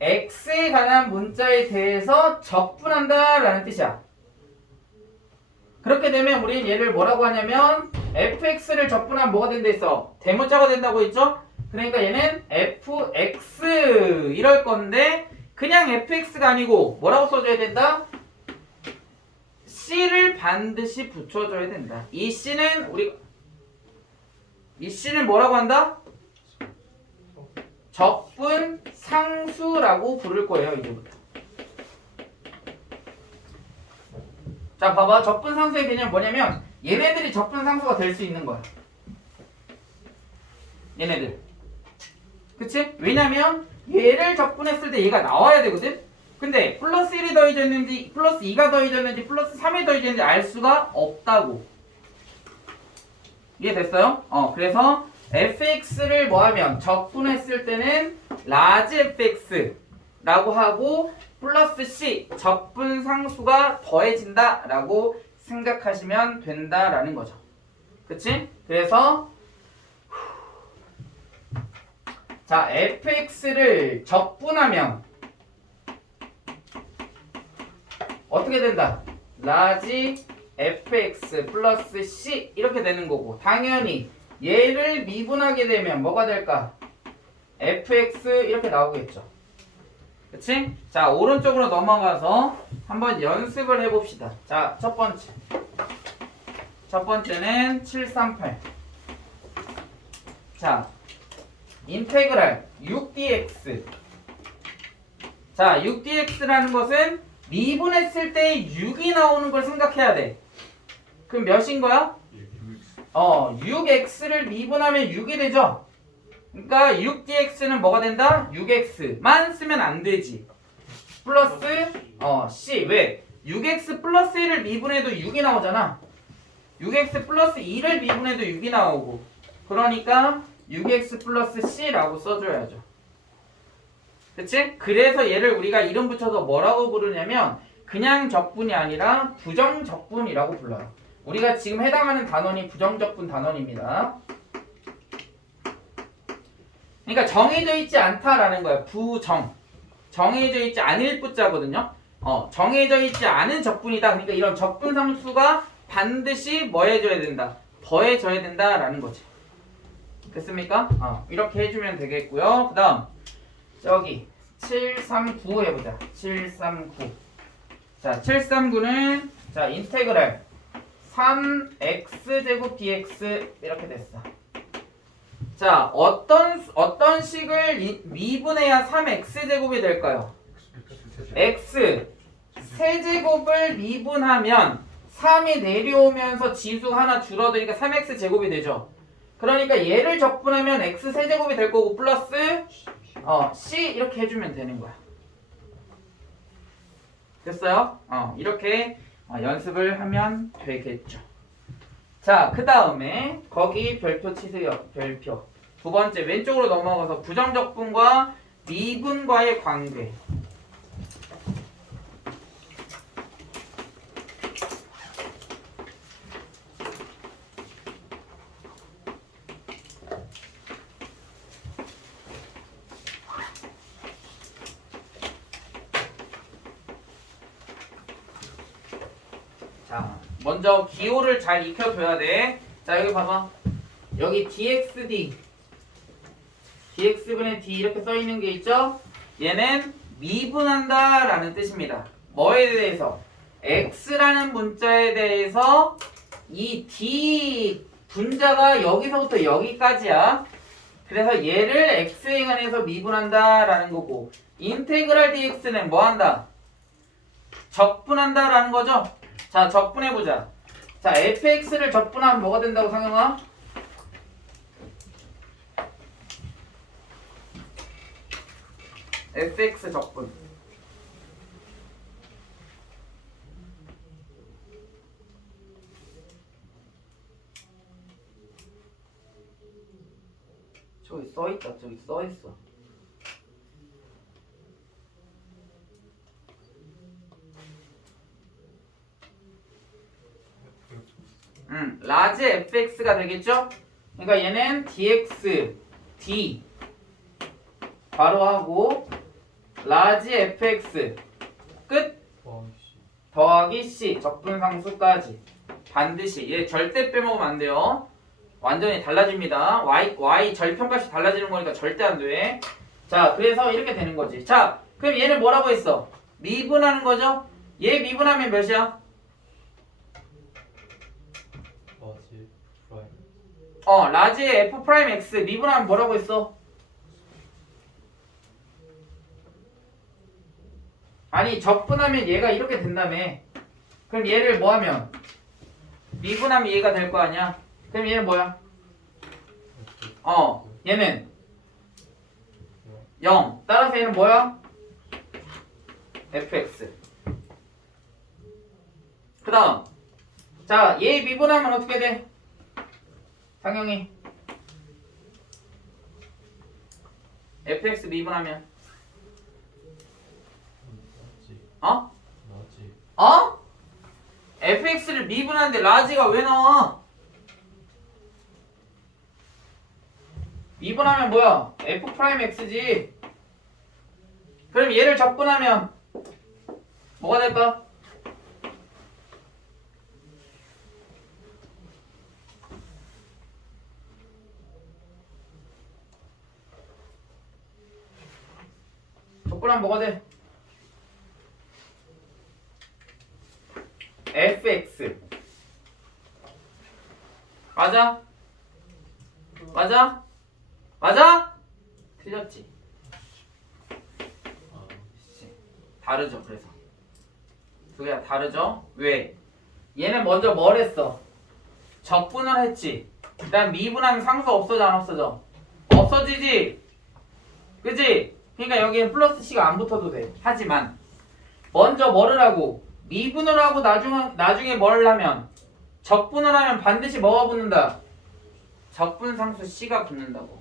x에 관한 문자에 대해서 적분한다라는 뜻이야. 그렇게 되면 우리는 얘를 뭐라고 하냐면 fx를 적분하면 뭐가 된다 했어? 대문자가 된다고 했죠? 그러니까 얘는 fx 이럴 건데 그냥 fx가 아니고 뭐라고 써줘야 된다? c를 반드시 붙여줘야 된다. 이 c는 뭐라고 한다? 적분 상수라고 부를 거예요. 이제부터. 자, 봐봐. 적분 상수의 개념은 뭐냐면 얘네들이 적분 상수가 될 수 있는 거야. 얘네들. 그치? 왜냐면 얘를 적분했을 때 얘가 나와야 되거든? 근데 플러스 1이 더해졌는지 플러스 2가 더해졌는지 플러스 3이 더해졌는지 알 수가 없다고. 이해됐어요? 그래서 fx를 뭐하면 적분했을 때는 라지 fx라고 하고 플러스 c 적분 상수가 더해진다 라고 생각하시면 된다라는 거죠. 그치? 그래서 자, fx를 적분하면 어떻게 된다? 라지 fx 플러스 c 이렇게 되는 거고, 당연히 얘를 미분하게 되면 뭐가 될까? fx 이렇게 나오겠죠. 그치? 자, 오른쪽으로 넘어가서 한번 연습을 해봅시다. 자, 첫 번째는 738. 자, 인테그랄 6dx. 자, 6dx라는 것은 미분했을 때 6이 나오는 걸 생각해야 돼. 그럼 몇인 거야? 6x를 미분하면 6이 되죠? 그러니까 6dx는 뭐가 된다? 6x만 쓰면 안 되지. 플러스 c. 왜? 6x 플러스 1을 미분해도 6이 나오잖아. 6x 플러스 2를 미분해도 6이 나오고. 그러니까 6x 플러스 c라고 써줘야죠. 그치? 그래서 얘를 우리가 이름 붙여서 뭐라고 부르냐면 그냥 적분이 아니라 부정적분이라고 불러요. 우리가 지금 해당하는 단원이 부정적분 단원입니다. 그러니까 정해져 있지 않다라는 거야. 정해져 있지 않을 부자거든요. 정해져 있지 않은 적분이다. 그러니까 이런 적분 상수가 반드시 뭐 해줘야 된다? 더해져야 된다라는 거지. 됐습니까? 이렇게 해주면 되겠고요. 그 다음 저기 739 해보자. 739. 자, 739는 자 인테그랄 3x제곱 dx 이렇게 됐어. 자, 어떤 식을 미분해야 3x제곱이 될까요? x 세제곱을 미분하면 3이 내려오면서 지수 하나 줄어드니까 3x제곱이 되죠. 그러니까 얘를 적분하면 x 세제곱이 될 거고 플러스 c 이렇게 해주면 되는 거야. 됐어요? 이렇게 연습을 하면 되겠죠. 자, 그 다음에 거기 별표 치세요. 별표. 두 번째 왼쪽으로 넘어가서 부정적분과 미분과의 관계. 자, 먼저 기호를 잘 익혀둬야 돼. 자, 여기 봐봐. 여기 dxd, dx분의 d 이렇게 써있는 게 있죠? 얘는 미분한다 라는 뜻입니다. 뭐에 대해서? x라는 문자에 대해서 이 d 분자가 여기서부터 여기까지야. 그래서 얘를 x에 관해서 미분한다 라는 거고, 인테그랄 dx는 뭐 한다? 적분한다 라는 거죠. 자, 적분해보자. 자, fx를 적분하면 뭐가 된다고 상영아? fx 적분. 저기 써있다. 저기 써있어. 라지 fx가 되겠죠? 그러니까 얘는 dx, d 바로 하고 라지 fx 끝 더하기 c 적분상수까지 반드시 얘 절대 빼먹으면 안 돼요. 완전히 달라집니다. y 절편값이 달라지는 거니까 절대 안 돼. 자, 그래서 이렇게 되는 거지. 자, 그럼 얘는 뭐라고 했어? 미분하는 거죠? 얘 미분하면 몇이야? 라지 f 프라임 x 미분하면 뭐라고 했어? 아니, 적분하면 얘가 이렇게 된다며. 그럼 얘를 뭐 하면? 미분하면 얘가 될 거 아니야? 그럼 얘는 뭐야? 얘는 0. 따라서 얘는 뭐야? fx. 그 다음. 자, 얘 미분하면 어떻게 돼? 상영이. fx 미분하면. fx를 미분하는데 라지가 왜 나와? 미분하면 뭐야? f 프라임 x지. 그럼 얘를 적분하면 뭐가 될까? 적분하면 뭐가 돼? fx 맞아? 맞아? 맞아? 틀렸지. 다르죠. 그래서 두 개가 다르죠. 왜? 얘는 먼저 뭘 했어? 적분을 했지. 그다음 미분하면 상수 없어져 안 없어져? 없어지지. 그치? 그러니까 여기는 플러스 c가 안 붙어도 돼. 하지만 먼저 뭐를 하고 미분을 하고 나중에 뭘 하면 적분을 하면 반드시 뭐가 붙는다? 적분상수 c가 붙는다고.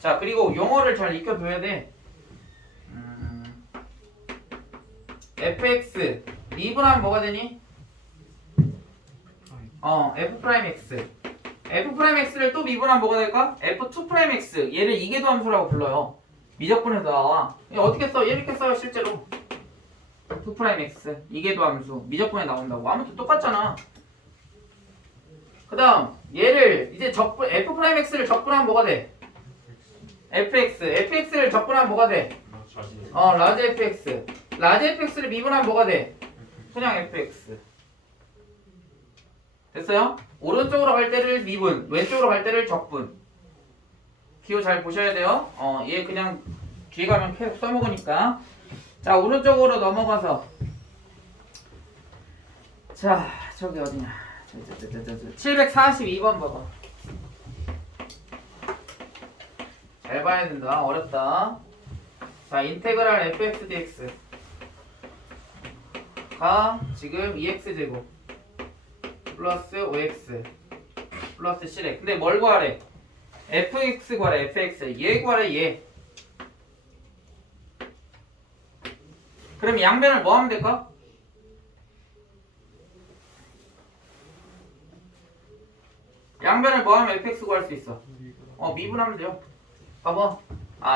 자, 그리고 용어를 잘 익혀둬야 돼. fx 미분하면 뭐가 되니? f 프라임 x. f 프라임 x를 또 미분하면 뭐가 될까? f2 프라임 x. 얘를 이계도 함수라고 불러요. 미적분에서 나와. 어떻게 써? 이렇게 써요 실제로. 2 프라임 x 이계도 함수 미적분에 나온다고. 아무튼 똑같잖아. 그 다음 얘를 이제 f 프라임 x를 적분하면 뭐가 돼? fx를 적분하면 뭐가 돼? 라지 fx. 라지 fx를 미분하면 뭐가 돼? 그냥 fx. 됐어요? 오른쪽으로 갈 때를 미분, 왼쪽으로 갈 때를 적분. 기호 잘 보셔야 돼요. 얘 그냥 뒤에 가면 계속 써먹으니까. 자, 오른쪽으로 넘어가서. 자, 저기 어디냐? 742번 봐봐. 잘 봐야 된다. 어렵다. 자, 인테그랄 fx dx가 지금 2x제곱 플러스 5x 플러스 7x. 근데 뭘 구하래? fx 구하래. fx. 얘 구하래. 얘. 그럼 양변을 뭐 하면 될까? 양변을 뭐 하면 fx 구할 수 있어? 미분하면 돼요. 봐봐.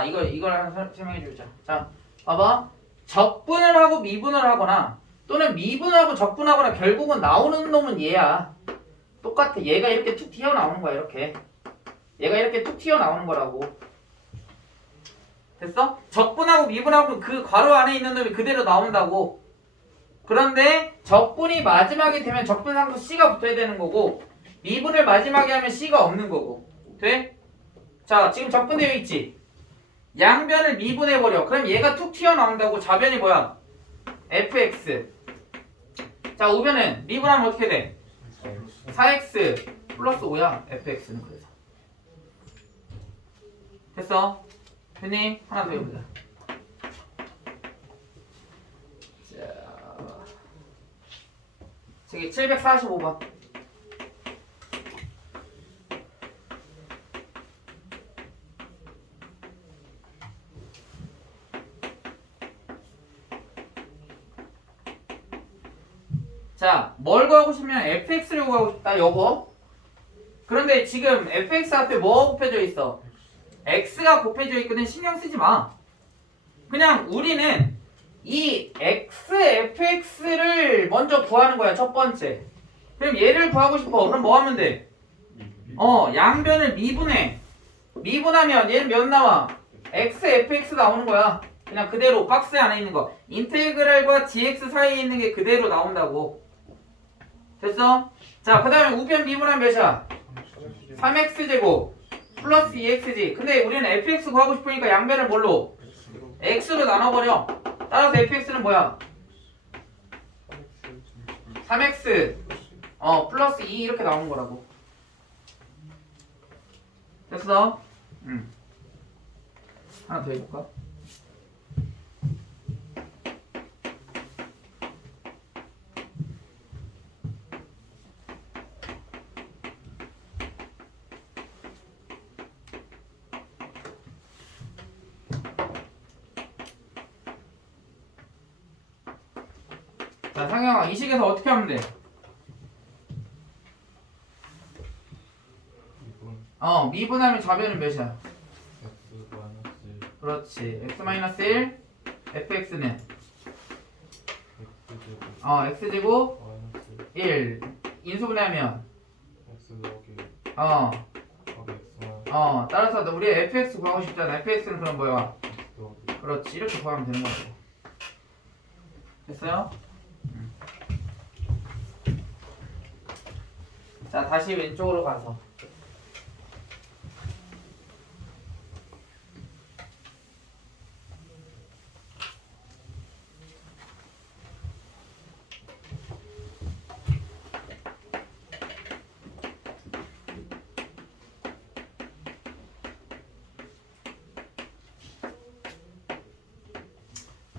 이걸 설명해 주자. 자, 봐봐. 적분을 하고 미분을 하거나 또는 미분하고 적분하거나 결국은 나오는 놈은 얘야. 똑같아. 얘가 이렇게 툭 튀어나오는 거야. 이렇게. 얘가 이렇게 툭 튀어나오는 거라고. 됐어? 적분하고 미분하고 그 괄호 안에 있는 놈이 그대로 나온다고. 그런데 적분이 마지막에 되면 적분상수 C가 붙어야 되는 거고 미분을 마지막에 하면 C가 없는 거고. 돼? 자, 지금 적분되어 있지? 양변을 미분해버려. 그럼 얘가 툭 튀어나온다고. 좌변이 뭐야? fx. 자, 우변은 미분하면 어떻게 돼? 4x 플러스 5야. fx는 그래서. 됐어? 됐니? 하나 더 해보자. 자, 저기 745번. 자, 뭘 구하고 싶으면 fx를 구하고 싶다, 요거. 그런데 지금 fx 앞에 뭐가 곱해져 있어? x가 곱해져 있거든. 신경 쓰지 마. 그냥 우리는 이 fx를 먼저 구하는 거야, 첫 번째. 그럼 얘를 구하고 싶어. 그럼 뭐 하면 돼? 양변을 미분해. 미분하면 얘는 몇 나와? fx 나오는 거야. 그냥 그대로 박스 안에 있는 거. 인테그랄과 dx 사이에 있는 게 그대로 나온다고. 됐어? 자, 그 다음에 우변 미분하면 몇이야? 3x제곱 플러스 2x지. 근데 우리는 fx 구하고 싶으니까 양변을 뭘로? x로 나눠버려. 따라서 fx는 뭐야? 3x 플러스 2 이렇게 나오는 거라고. 됐어? 하나 더 해볼까? 자, 상영아, 이 식에서 어떻게 하면 돼? 미분하면 좌변은 몇이야? 그렇지. x-1 fx는 x제곱 1 인수분해하면 따라서 우리 fx 구하고 싶잖아. fx는 그럼 뭐야? 그렇지. 이렇게 구하면 되는 거고. 됐어요? 자, 다시 왼쪽으로 가서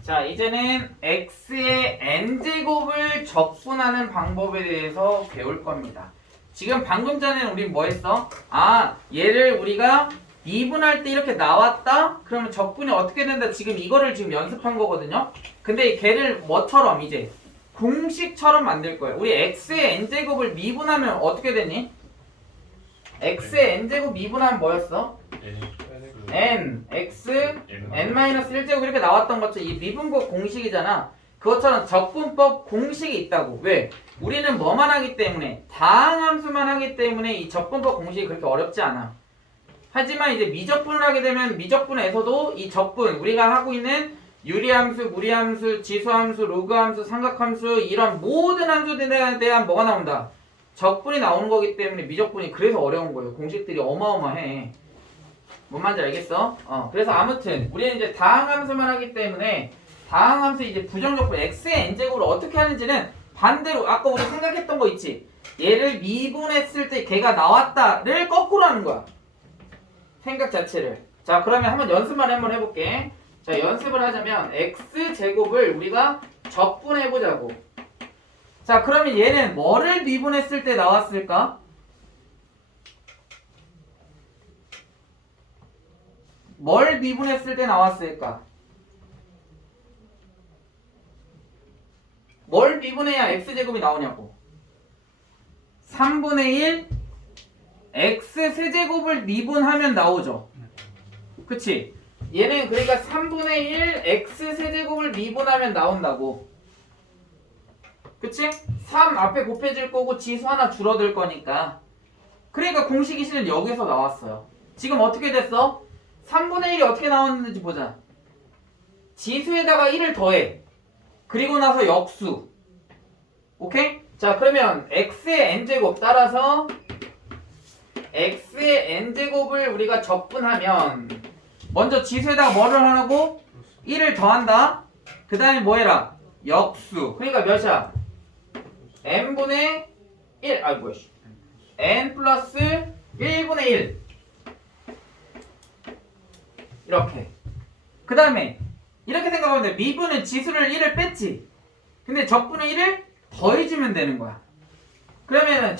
자, 이제는 x의 n제곱을 적분하는 방법에 대해서 배울 겁니다. 지금 방금 전에는 우리 뭐 했어? 얘를 우리가 미분할 때 이렇게 나왔다? 그러면 적분이 어떻게 된다? 지금 이거를 지금 연습한 거거든요? 근데 걔를 뭐처럼 이제 공식처럼 만들 거예요. 우리 x의 n제곱을 미분하면 어떻게 되니? x의 n제곱 미분하면 뭐였어? n, x, n-1제곱 이렇게 나왔던 것처럼 이 미분법 공식이잖아. 그것처럼 적분법 공식이 있다고. 왜? 우리는 뭐만 하기 때문에 다항함수만 하기 때문에 이 적분법 공식이 그렇게 어렵지 않아. 하지만 이제 미적분을 하게 되면 미적분에서도 이 적분 우리가 하고 있는 유리함수, 무리함수, 지수함수, 로그함수, 삼각함수 이런 모든 함수들에 대한 뭐가 나온다? 적분이 나오는 거기 때문에 미적분이 그래서 어려운 거예요. 공식들이 어마어마해. 뭔 말인지 알겠어? 그래서 아무튼 우리는 이제 다항함수만 하기 때문에 다항함수 이제 부정적분 x의 n제곱을 어떻게 하는지는 반대로 아까 우리 생각했던 거 있지? 얘를 미분했을 때 걔가 나왔다를 거꾸로 하는 거야. 생각 자체를. 자, 그러면 한번 연습만 한번 해볼게. 자, 연습을 하자면 x제곱을 우리가 적분해보자고. 자, 그러면 얘는 뭐를 미분했을 때 나왔을까? 뭘 미분했을 때 나왔을까? 뭘 미분해야 x제곱이 나오냐고. 3분의 1 x 세제곱을 미분하면 나오죠. 그치? 얘는 그러니까 3분의 1 x 세제곱을 미분하면 나온다고. 그치? 3 앞에 곱해질 거고 지수 하나 줄어들 거니까. 그러니까 공식이 실은 여기서 나왔어요. 지금 어떻게 됐어? 3분의 1이 어떻게 나왔는지 보자. 지수에다가 1을 더해. 그리고 나서 역수. 오케이? 자, 그러면 x의 n제곱 따라서 x의 n제곱을 우리가 적분하면 먼저 지수에다가 뭐를 하라고? 1을 더한다. 그 다음에 뭐 해라? 역수. 그러니까 몇이야? n분의 1. 아이 뭐야. n 플러스 1분의 1. 이렇게. 그 다음에 이렇게 생각하면 돼. 미분은 지수를 1을 뺐지. 근데 적분의 1을 더해주면 되는 거야. 그러면은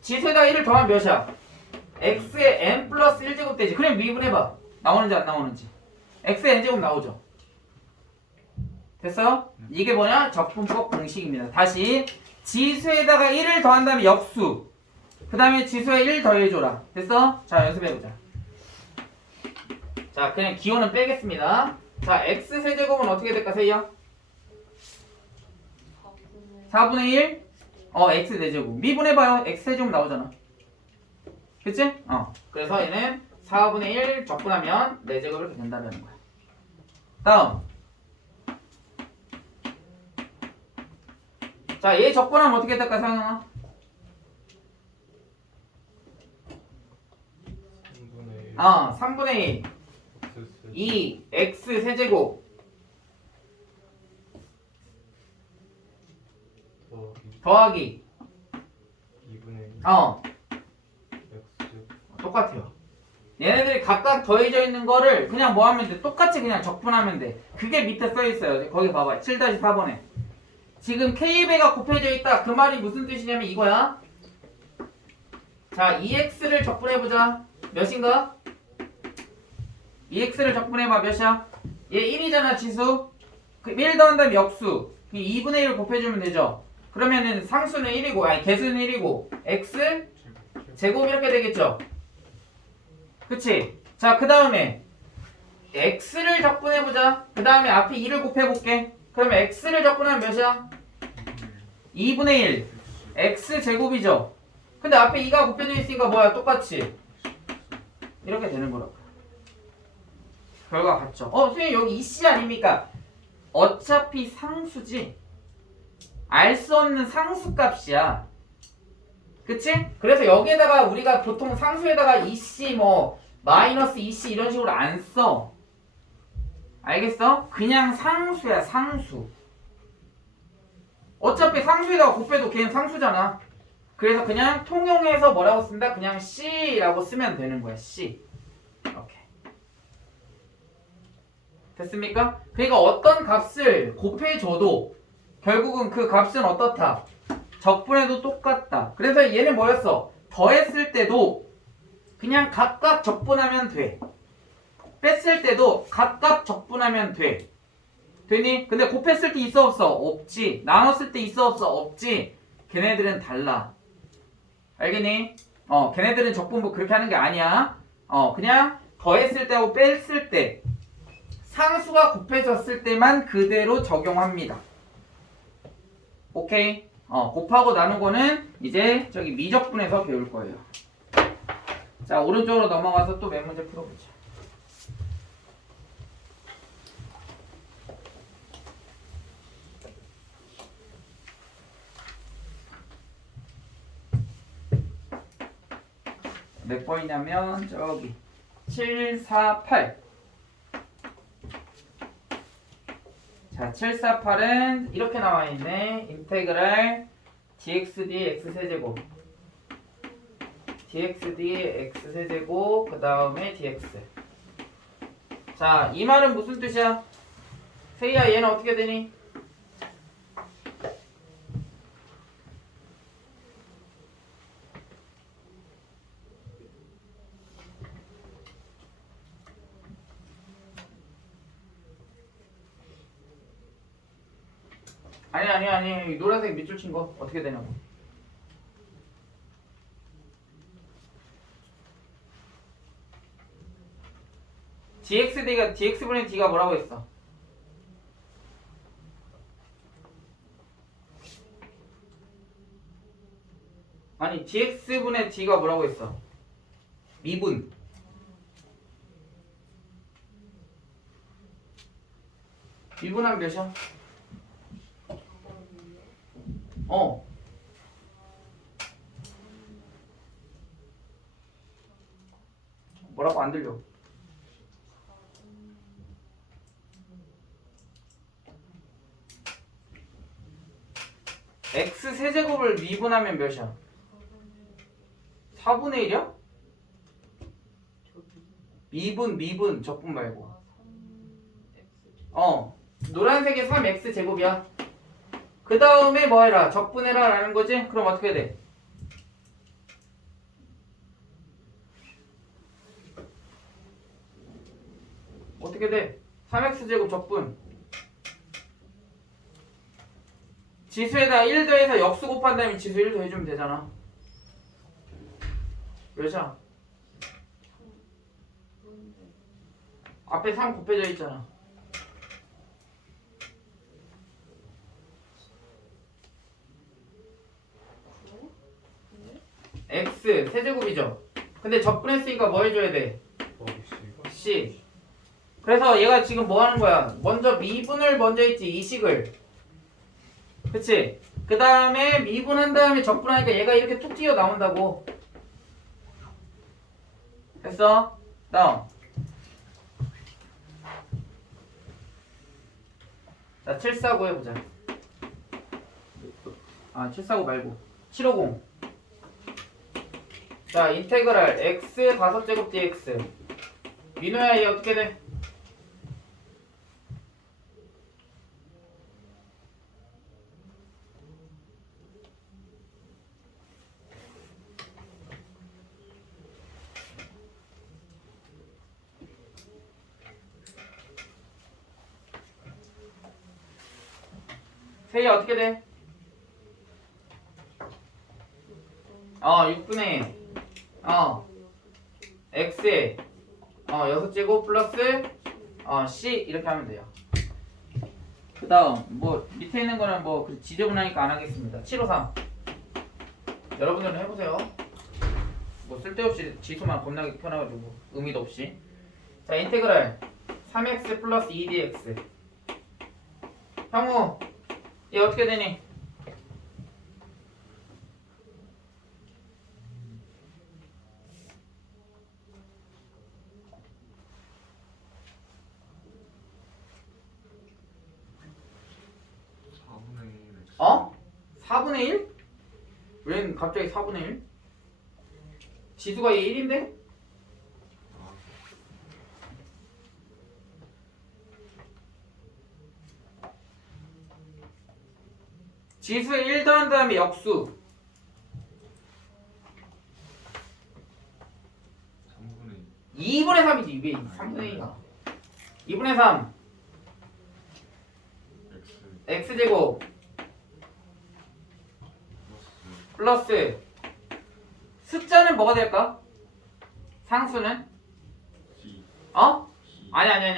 지수에다가 1을 더하면 몇이야? x의 n 플러스 1제곱 되지. 그럼 미분해봐. 나오는지 안 나오는지. x의 n제곱 나오죠. 됐어요? 이게 뭐냐? 적분법 공식입니다. 다시 지수에다가 1을 더한 다음에 역수. 그 다음에 지수에 1 더해줘라. 됐어? 자, 연습해보자. 자, 그냥 기호는 빼겠습니다. 자, x 세제곱은 어떻게 될까, 세이야? 4분의 1? x 4제곱. 미분해봐요. x 세제곱 나오잖아. 그치? 그래서 얘는 4분의 1 적분하면 4제곱 이렇게 된다는 거야. 다음. 자, 얘 적분하면 어떻게 될까, 상영아? 3분의 2 x 세제곱 더하기 2분의 x 똑같아요. 얘네들이 각각 더해져 있는 거를 그냥 뭐 하면 돼? 똑같이 그냥 적분하면 돼. 그게 밑에 써 있어요. 거기 봐봐. 7-4번에. 지금 k배가 곱해져 있다. 그 말이 무슨 뜻이냐면 이거야. 자, 2x를 적분해보자. 몇인가? 2x를 적분해봐. 몇이야? 얘 1이잖아, 지수. 1 더한 다음에 역수. 2분의 1을 곱해주면 되죠. 그러면은 상수는 1이고, 아니 개수는 1이고, x 제곱 이렇게 되겠죠. 그치? 자, 그 다음에 x를 적분해보자. 그 다음에 앞에 2를 곱해볼게. 그러면 x를 적분하면 몇이야? 2분의 1 x 제곱이죠. 근데 앞에 2가 곱해져 있으니까 뭐야? 똑같이 이렇게 되는 거라고. 결과 같죠. 선생님 여기 이씨 아닙니까? 어차피 상수지. 알 수 없는 상수값이야. 그치? 그래서 여기에다가 우리가 보통 상수에다가 이씨 뭐 마이너스 이씨 이런 식으로 안 써. 알겠어? 그냥 상수야, 상수. 어차피 상수에다가 곱해도 걔는 상수잖아. 그래서 그냥 통용해서 뭐라고 쓴다? 그냥 C라고 쓰면 되는 거야. C. 이렇게. 됐습니까? 그러니까 어떤 값을 곱해줘도 결국은 그 값은 어떻다? 적분해도 똑같다. 그래서 얘는 뭐였어? 더했을 때도 그냥 각각 적분하면 돼. 뺐을 때도 각각 적분하면 돼. 되니? 근데 곱했을 때 있어 없어? 없지. 나눴을 때 있어 없어? 없지. 걔네들은 달라. 알겠니? 걔네들은 적분부 그렇게 하는 게 아니야. 그냥 더했을 때하고 뺐을 때 상수가 곱해졌을 때만 그대로 적용합니다. 오케이? 곱하고 나누고는 이제 저기 미적분에서 배울 거예요. 자, 오른쪽으로 넘어가서 또 몇 문제 풀어보자. 몇 번이냐면 저기 7, 4, 8. 자, 7, 4, 8은 이렇게 나와 있네. 인테그랄 dx dx 세제곱 dx dx 세제곱 그 다음에 dx. 자, 이 말은 무슨 뜻이야? 세이야, 얘는 어떻게 되니? 아니 노란색 밑줄 친 거 어떻게 되냐고. dx분의 d가 뭐라고 했어? 아니 dx분의 d가 뭐라고 했어? 미분. 미분하면 몇이야? 뭐라고 안 들려? x 세제곱을 미분하면 몇이야? 4분의 1이야? 미분 적분 말고. 노란색이 3x 제곱이야. 그 다음에 뭐 해라? 적분해라 라는 거지? 그럼 어떻게 돼? 어떻게 돼? 3x 제곱 적분. 지수에다 1 더해서 역수 곱한 다음에 지수 1 더해주면 되잖아. 몇이야? 앞에 3 곱해져 있잖아. x 세제곱이죠. 근데 적분했으니까 뭐 해줘야 돼? c. 그래서 얘가 지금 뭐 하는 거야? 먼저 미분을 먼저 했지, 이 식을. 그치? 그 다음에 미분한 다음에 적분하니까 얘가 이렇게 툭 튀어 나온다고. 됐어? 다음. 자, 749 해보자. 749 말고 750. 자, 인테그랄 x 5제곱 dx. 민호야, 얘 어떻게 돼? 세희 어떻게 돼? 6분의 x에 6제곱 플러스 c 이렇게 하면 돼요. 그 다음 뭐 밑에 있는 거는 뭐 지저분하니까 안 하겠습니다. 753 여러분들은 해보세요. 뭐 쓸데없이 지수만 겁나게 펴놔가지고 의미도 없이. 자, 인테그랄 3x 플러스 2dx. 형우 얘 어떻게 되니? 어? 4분의 1? 웬 갑자기 4분의 1? 지수가 얘 1인데? 지수에 1 더한 다음에 역수. 2분의 3이지. 왜 3분의 2가? 2분의 3 x제곱 플러스 숫자는 뭐가 될까? 상수는?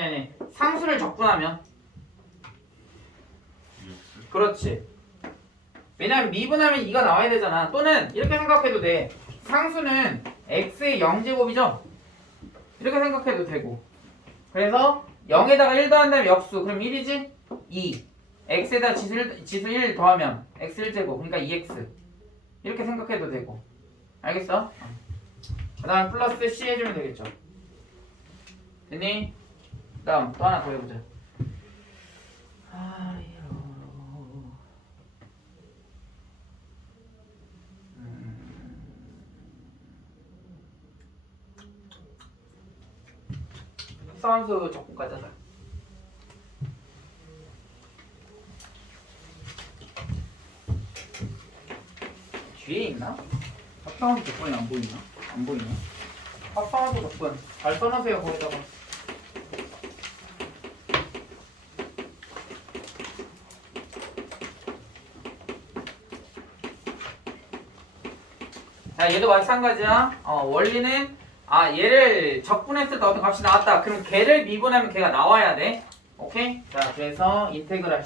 아니. 상수를 적분하면. 그렇지. 왜냐면 미분하면 2가 나와야 되잖아. 또는 이렇게 생각해도 돼. 상수는 x의 0제곱이죠? 이렇게 생각해도 되고. 그래서 0에다가 1 더한 다음에 역수. 그럼 1이지? 2. x에다 지수 1 더하면 x 1제곱. 그러니까 2x. 이렇게 생각해도 되고. 알겠어? 그 다음 플러스 c 해주면 되겠죠. 됐니? 그 다음 또 하나 더 해보자. 합성함수 적분까지 하자. 뒤에 있나? 합성함수 적분이 안 보이나? 안 보이나? 합성함수 적분 잘 써놓으세요. 거기다가. 자, 얘도 마찬가지야. 원리는 얘를 적분했을 때 어떤 값이 나왔다. 그럼 걔를 미분하면 걔가 나와야 돼. 오케이? 자, 그래서 인테그랄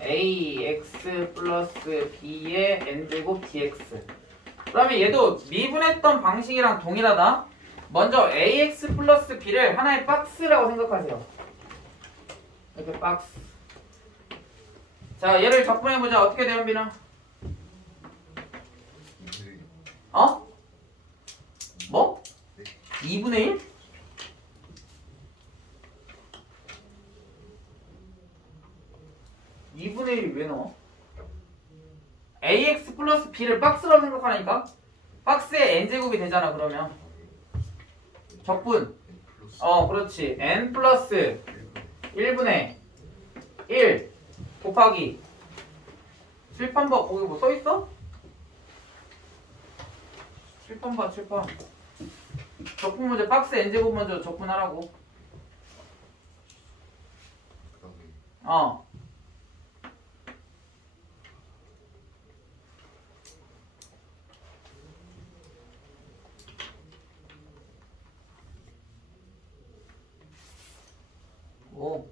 ax 플러스 b의 n제곱 dx. 그러면 얘도 미분했던 방식이랑 동일하다. 먼저 ax 플러스 b를 하나의 박스라고 생각하세요. 이렇게 박스. 자, 얘를 적분해보자. 어떻게 돼요, 현빈아? 어? 뭐? 2분의 1? (2분의 1이) 왜 나와? ax 플러스 b를 박스라고 생각하니까 박스에 n제곱이 되잖아. 그러면 적분 그렇지. n 플러스 1분의 1 곱하기 칠판 봐. 거기 뭐 써있어? 칠판 봐. 칠판 적분 문제 박스 n제곱 먼저 적분하라고. 오.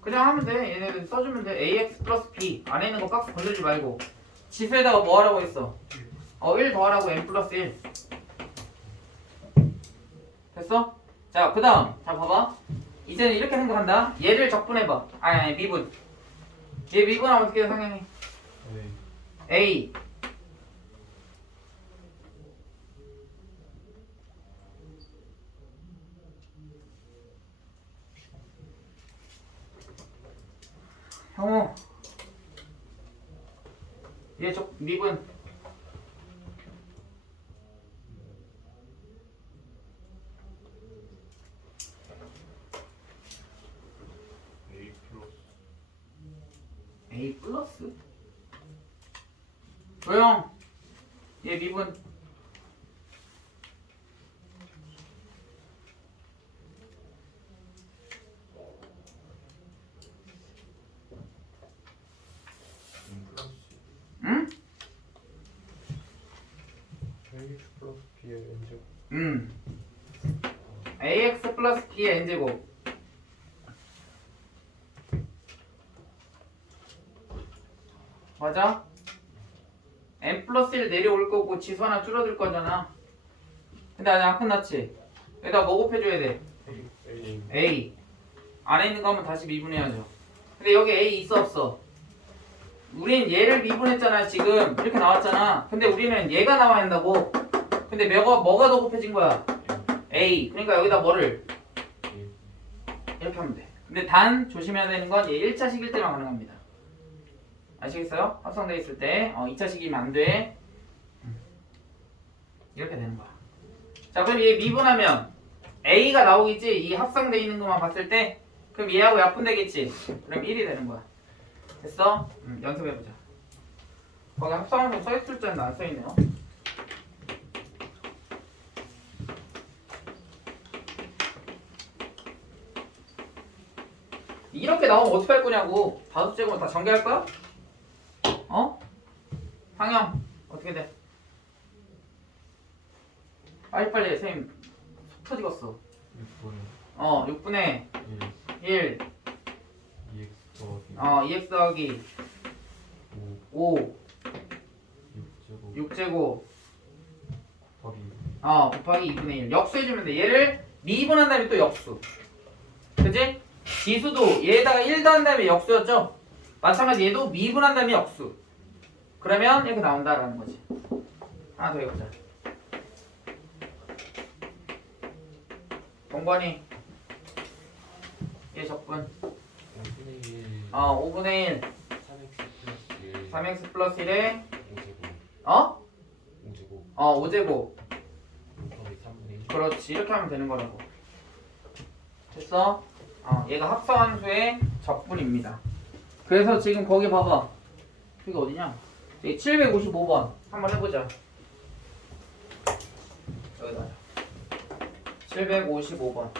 그냥 하면 돼. 얘네들 써주면 돼. ax 플러스 b 안에 있는 거 박스 건들지 말고 지수에다가 뭐 하라고 했어? 1 더하라고 n 플러스 1 됐어? 자, 그 다음 자 봐봐. 이제는 이렇게 생각한다. 얘를 적분해봐. 아니 미분. 얘 미분하면 어떻게 해 상현이? a 형우 얘 미분 a 플러스 조용. 얘 미분 응? ax 플러스 b의 n제곱. ax 플러스 b의 n제곱 맞아? n 플러스 1 내려올 거고 지수 하나 줄어들 거잖아. 근데 아직 안 끝났지? 여기다 뭐 곱해줘야 돼? a 안에 있는 거 한번 다시 미분해야죠. 근데 여기 a 있어 없어? 우린 얘를 미분했잖아. 지금 이렇게 나왔잖아. 근데 우리는 얘가 나와야 한다고. 근데 뭐가 더 곱해진 거야? a. 그러니까 여기다 뭐를 이렇게 하면 돼. 근데 단 조심해야 되는 건 얘 1차식일 때만 가능합니다. 아시겠어요? 합성돼 있을 때 2차식이면 안 돼. 이렇게 되는 거야. 자, 그럼 얘 미분하면 a가 나오겠지? 이 합성돼 있는 것만 봤을 때. 그럼 얘하고 약분되겠지? 그럼 1이 되는 거야. 됐어? 연습해보자. 거기 합성하면 써있을 줄은 안 써있네요. 이렇게 나오면 어떻게 할 거냐고. 5제곱은 다 전개할 거야? 상영 어떻게 돼? 빨리빨리 해. 선생님 속 터지겠어. 6분의 1 2x 더하기 5 6제곱 곱하기 2분의 1 역수해주면 돼. 얘를 미분한 다음에 또 역수. 그치? 지수도 얘에다가 1 더한 다음에 역수였죠? 마찬가지 얘도 미분한 다음에 역수. 그러면 이렇게 나온다라는 거지. 하나 더 해보자. 동건이 얘 적분 5분의 1 3x 플러스 1에 5제곱 그렇지. 이렇게 하면 되는 거라고. 됐어? 얘가 합성함수의 적분입니다. 그래서 지금 거기 봐봐. 여기 어디냐? 여기 755번 한번 해보자. 여기다 755번.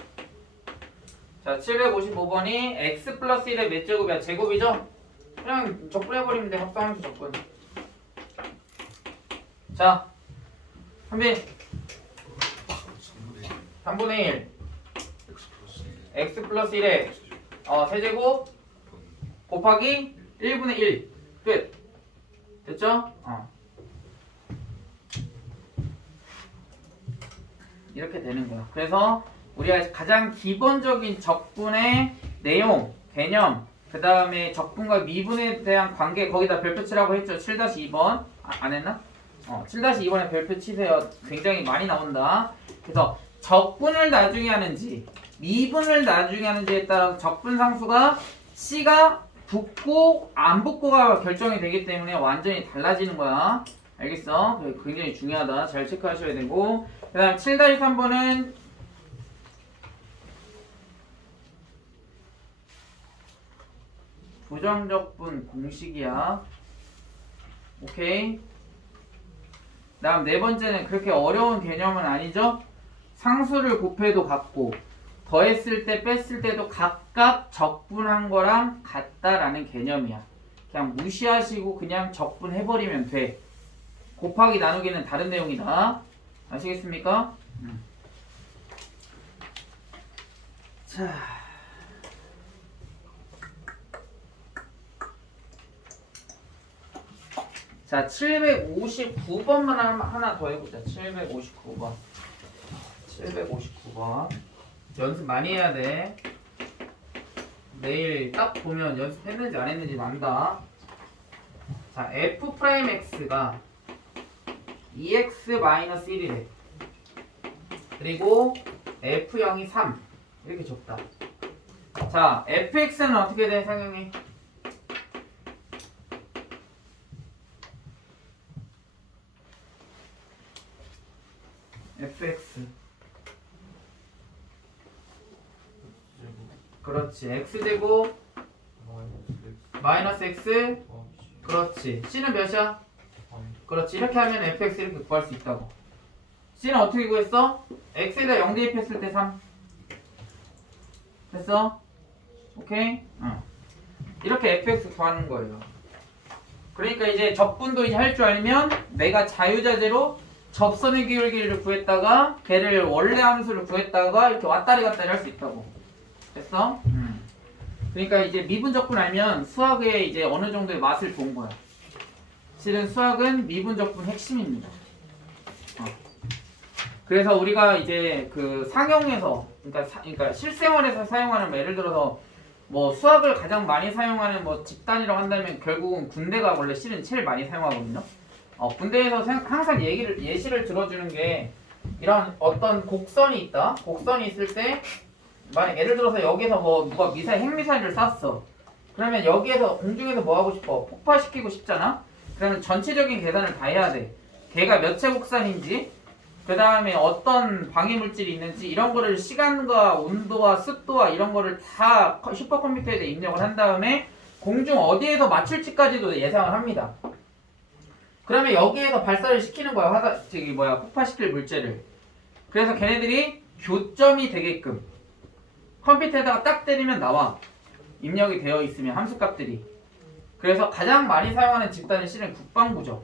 자, 755번이 x 플러스 1의 몇 제곱이야? 제곱이죠? 그냥 적분해버리면 돼. 합성함수 적분. 자, 한빈 3분의 1 x 플러스 1의 세제곱 곱하기 1분의 1 끝. 됐죠? 이렇게 되는 거야. 그래서 우리가 가장 기본적인 적분의 내용, 개념, 그 다음에 적분과 미분에 대한 관계 거기다 별표 치라고 했죠. 7-2번 안 했나? 7-2번에 별표 치세요. 굉장히 많이 나온다. 그래서 적분을 나중에 하는지 미분을 나중에 하는지에 따라서 적분 상수가 C가 붙고 안 붙고가 결정이 되기 때문에 완전히 달라지는 거야. 알겠어? 굉장히 중요하다. 잘 체크하셔야 되고, 그 다음 7-3번은 부정적분 공식이야. 오케이. 다음 네 번째는 그렇게 어려운 개념은 아니죠? 상수를 곱해도 같고 더했을 때 뺐을 때도 각각 적분한 거랑 같다라는 개념이야. 그냥 무시하시고 그냥 적분해버리면 돼. 곱하기 나누기는 다른 내용이다. 아시겠습니까? 자, 자 759번만 하나 더 해보자. 759번. 759번. 연습 많이 해야 돼. 내일 딱 보면 연습했는지 안 했는지 난다. 자, f'x가 2x-1이래. 그리고 f0이 3. 이렇게 줬다. 자, fx는 어떻게 돼, 상영이? fx. 그렇지. x제곱 마이너스 x. 그렇지. c는 몇이야? 그렇지. 이렇게 하면 fx 이렇게 구할 수 있다고. c는 어떻게 구했어? x에다 0 대입했을 때 3. 됐어? 오케이? 이렇게 fx 구하는 거예요. 그러니까 이제 적분도 이제 할 줄 알면 내가 자유자재로 접선의 기울기를 구했다가 걔를 원래 함수를 구했다가 이렇게 왔다리 갔다리 할 수 있다고. 됐어? 그러니까 이제 미분 적분 알면 수학에 이제 어느 정도의 맛을 본 거야. 실은 수학은 미분 적분 핵심입니다. 그래서 우리가 이제 그 상용에서 그러니까 실생활에서 사용하는 뭐 예를 들어서 뭐 수학을 가장 많이 사용하는 뭐 집단이라고 한다면 결국은 군대가 원래 실은 제일 많이 사용하거든요. 군대에서 항상 예시를 들어주는 게 이런 어떤 곡선이 있다. 곡선이 있을 때 만약 예를 들어서 여기서 뭐 누가 핵미사일을 쐈어. 그러면 여기에서 공중에서 뭐 하고 싶어? 폭파시키고 싶잖아. 그러면 전체적인 계산을 다 해야 돼. 걔가 몇 체 곡선인지, 그 다음에 어떤 방해물질이 있는지 이런 거를 시간과 온도와 습도와 이런 거를 다 슈퍼컴퓨터에 입력을 한 다음에 공중 어디에서 맞출지까지도 예상을 합니다. 그러면 여기에서 발사를 시키는 거야. 폭파시킬 물체를. 그래서 걔네들이 교점이 되게끔 컴퓨터에다가 딱 때리면 나와. 입력이 되어 있으면 함수값들이. 그래서 가장 많이 사용하는 집단은 실은 국방부죠.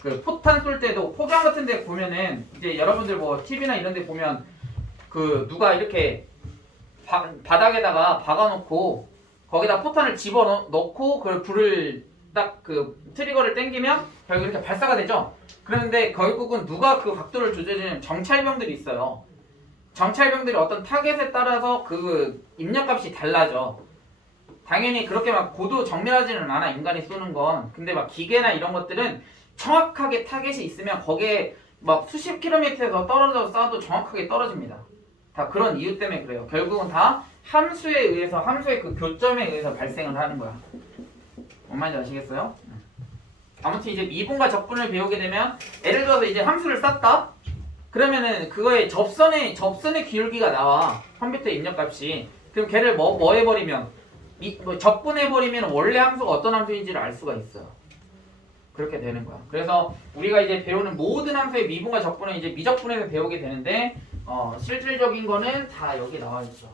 그 포탄 쏠 때도 포병 같은 데 보면은 이제 여러분들 뭐 TV나 이런 데 보면 그 누가 이렇게 바닥에다가 박아놓고 거기다 포탄을 집어넣고 그 불을 딱 그 트리거를 당기면 결국 이렇게 발사가 되죠. 그런데 결국은 누가 그 각도를 조절해주는 정찰병들이 있어요. 정찰병들이 어떤 타겟에 따라서 그 입력값이 달라져. 당연히 그렇게 막 고도 정밀하지는 않아, 인간이 쏘는 건. 근데 막 기계나 이런 것들은 정확하게 타겟이 있으면 거기에 막 수십 킬로미터에서 떨어져서 쏴도 정확하게 떨어집니다. 다 그런 이유 때문에 그래요. 결국은 다 함수에 의해서, 함수의 그 교점에 의해서 발생을 하는 거야. 뭔 말인지 아시겠어요? 아무튼 이제 미분과 적분을 배우게 되면 예를 들어서 이제 함수를 쐈다? 그러면은 그거에 접선의 기울기가 나와. 컴퓨터 입력값이. 그럼 걔를 뭐 해버리면 적분해버리면 원래 함수가 어떤 함수인지를 알 수가 있어요. 그렇게 되는 거야. 그래서 우리가 이제 배우는 모든 함수의 미분과 적분은 이제 미적분에서 배우게 되는데 실질적인 거는 다 여기 나와 있죠.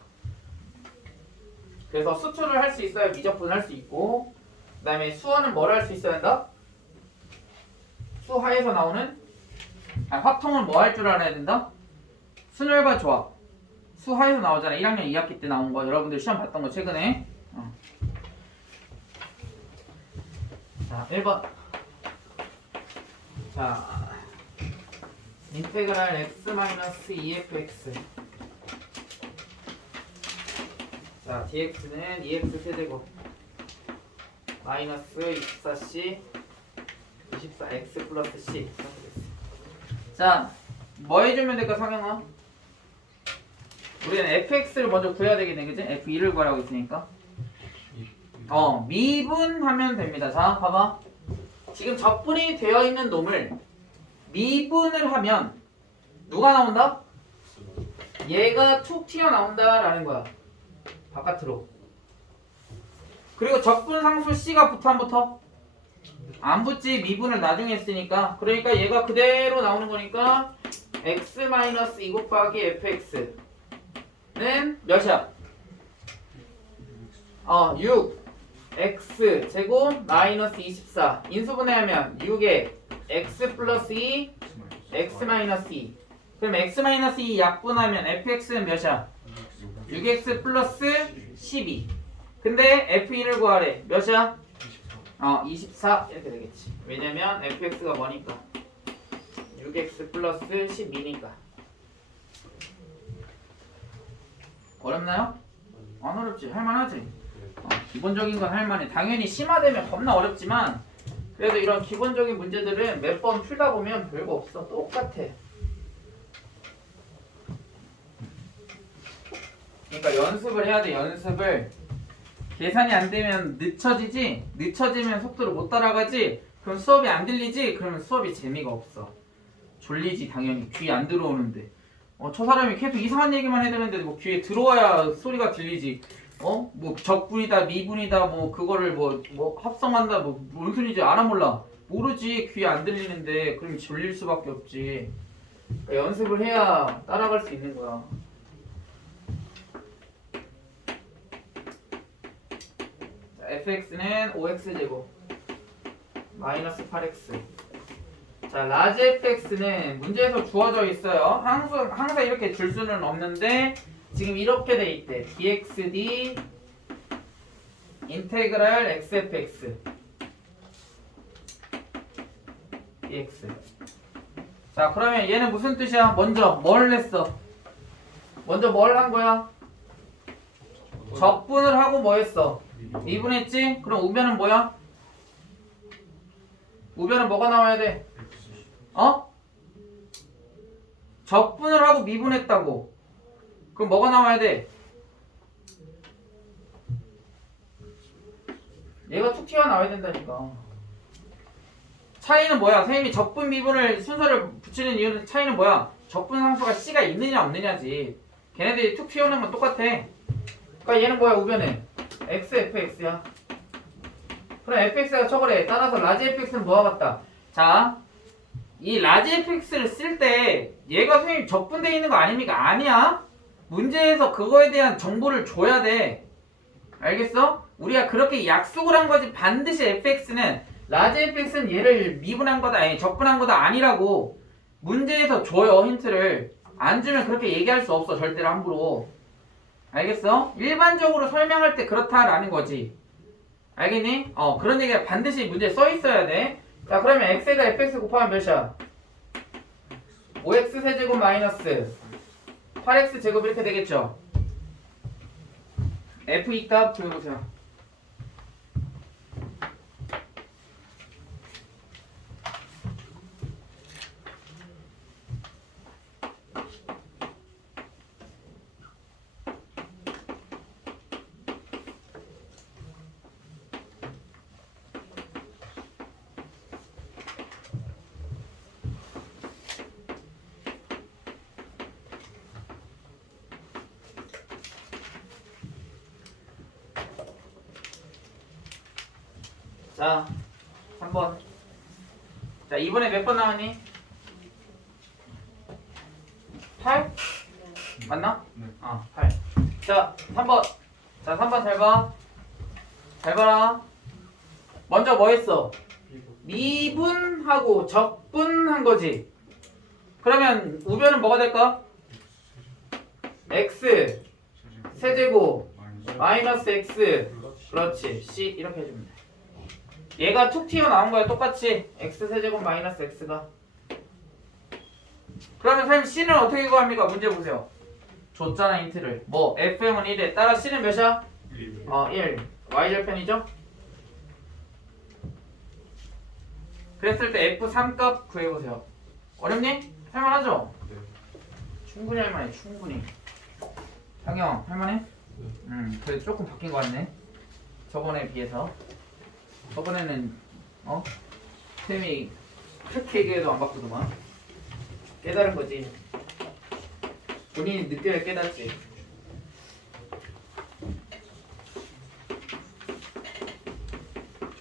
그래서 수투를 할 수 있어야 미적분을 할 수 있고, 그 다음에 수어는 뭘 할 수 있어야 한다? 수하에서 나오는 화통은 뭐 할 줄 알아야 된다? 순열과 조합. 수하에서 나오잖아. 1학년 2학기 때 나온 거. 여러분들 시험 봤던 거 최근에. 자, 1번. 자, 인테그랄 x-2fx. 자, dx는 2x 세제곱 마이너스 24c 24x 플러스 c. 이렇게 됐어요. 자, 뭐 해주면 될까, 성형아? 우리는 fx를 먼저 구해야 되겠네, 그치? f1을 구하라고 있으니까. 미분하면 됩니다. 자, 봐봐. 지금 적분이 되어 있는 놈을 미분을 하면 누가 나온다? 얘가 툭 튀어나온다라는 거야. 바깥으로. 그리고 적분 상수 C가 붙어 안 붙어? 안 붙지. 미분을 나중에 했으니까. 그러니까 얘가 그대로 나오는 거니까 x-2 곱하기 fx는 몇이야? 6 x 제곱 마이너스 24 인수분해하면 6에 x 플러스 2 x 마이너스 2. 그럼 x 마이너스 2 약분하면 fx는 몇이야? 6x 플러스 12. 근데 f1을 구하래. 몇이야? 24 이렇게 되겠지. 왜냐면 fx가 뭐니까 6x 플러스 12니까. 어렵나요? 안 어렵지. 할만하지. 기본적인 건 할만해. 당연히 심화되면 겁나 어렵지만 그래도 이런 기본적인 문제들은 몇 번 풀다 보면 별거 없어. 똑같아. 그러니까 연습을 해야 돼. 연습을. 계산이 안 되면 늦춰지지. 늦춰지면 속도를 못 따라가지. 그럼 수업이 안 들리지. 그러면 수업이 재미가 없어. 졸리지 당연히. 귀 안 들어오는데. 저 사람이 계속 이상한 얘기만 해대는데 뭐 귀에 들어와야 소리가 들리지. 뭐 적분이다 미분이다 뭐 그거를 뭐 합성한다 뭐 뭔 소리인지 알아 몰라. 모르지. 귀에 안 들리는데. 그럼 졸릴 수밖에 없지. 그러니까 연습을 해야 따라갈 수 있는 거야. 자, fx는 5x제곱 마이너스 8x. 자, 라지 fx는 문제에서 주어져 있어요. 항상 이렇게 줄 수는 없는데 지금 이렇게 돼 있대. dxd 인테그랄 xfx dx. 자, 그러면 얘는 무슨 뜻이야? 먼저 뭘 했어? 먼저 뭘 한 거야? 적분을 하고 뭐 했어? 미분했지? 그럼 우변은 뭐야? 우변은 뭐가 나와야 돼? 적분을 하고 미분했다고. 그럼 뭐가 나와야 돼? 얘가 툭 튀어나와야 된다니까. 차이는 뭐야? 선생님이 적분 미분을 순서를 붙이는 이유는 차이는 뭐야? 적분 상수가 C가 있느냐 없느냐지. 걔네들이 툭 튀어나오면 똑같아. 그러니까 얘는 뭐야? 우변은 x, fx야. 그럼 fx가 저거래. 따라서 라지 fx는 뭐와 같다? 자, 이 라지 fx를 쓸 때 얘가 선생님 적분되어 있는 거 아닙니까? 아니야. 문제에서 그거에 대한 정보를 줘야 돼. 알겠어? 우리가 그렇게 약속을 한 거지. 반드시 fx는 라지 fx는 얘를 미분한 거다, 아니 적분한 거다 아니라고 문제에서 줘요. 힌트를. 안 주면 그렇게 얘기할 수 없어. 절대로 함부로. 알겠어? 일반적으로 설명할 때 그렇다라는 거지. 알겠니? 그런 얘기가 반드시 문제에 써 있어야 돼. 자, 그러면 x에다 fx 곱하면 몇이야? 5x 세제곱 마이너스 8x 제곱 이렇게 되겠죠? f2 값 구해보세요. 자, 3번. 자, 이번에 몇 번 나왔니? 8? 맞나? 네. 8. 자, 3번. 자, 3번 잘 봐. 잘 봐라. 먼저 뭐 했어? 미분하고 적분한 거지. 그러면 우변은 뭐가 될까? x 세제곱 마이너스 x. 그렇지. c 이렇게 해주면 돼. 얘가 툭 튀어나온 거야 똑같이 x세제곱 마이너스 x가. 그러면 선생님 c는 어떻게 구합니까? 문제 보세요. 줬잖아 인트를. 뭐 fm은 1에 따라 c는 몇이야? 1. y절편이죠? 그랬을 때 f3 값 구해보세요. 어렵니? 할만하죠? 네. 충분히 할만해. 충분히. 상영 할만해? 그래 조금 바뀐 것 같네. 저번에 비해서. 저번에는 쌤이 그렇게 얘기해도 안 바꾸더만. 깨달은 거지. 본인이 느껴야 깨닫지.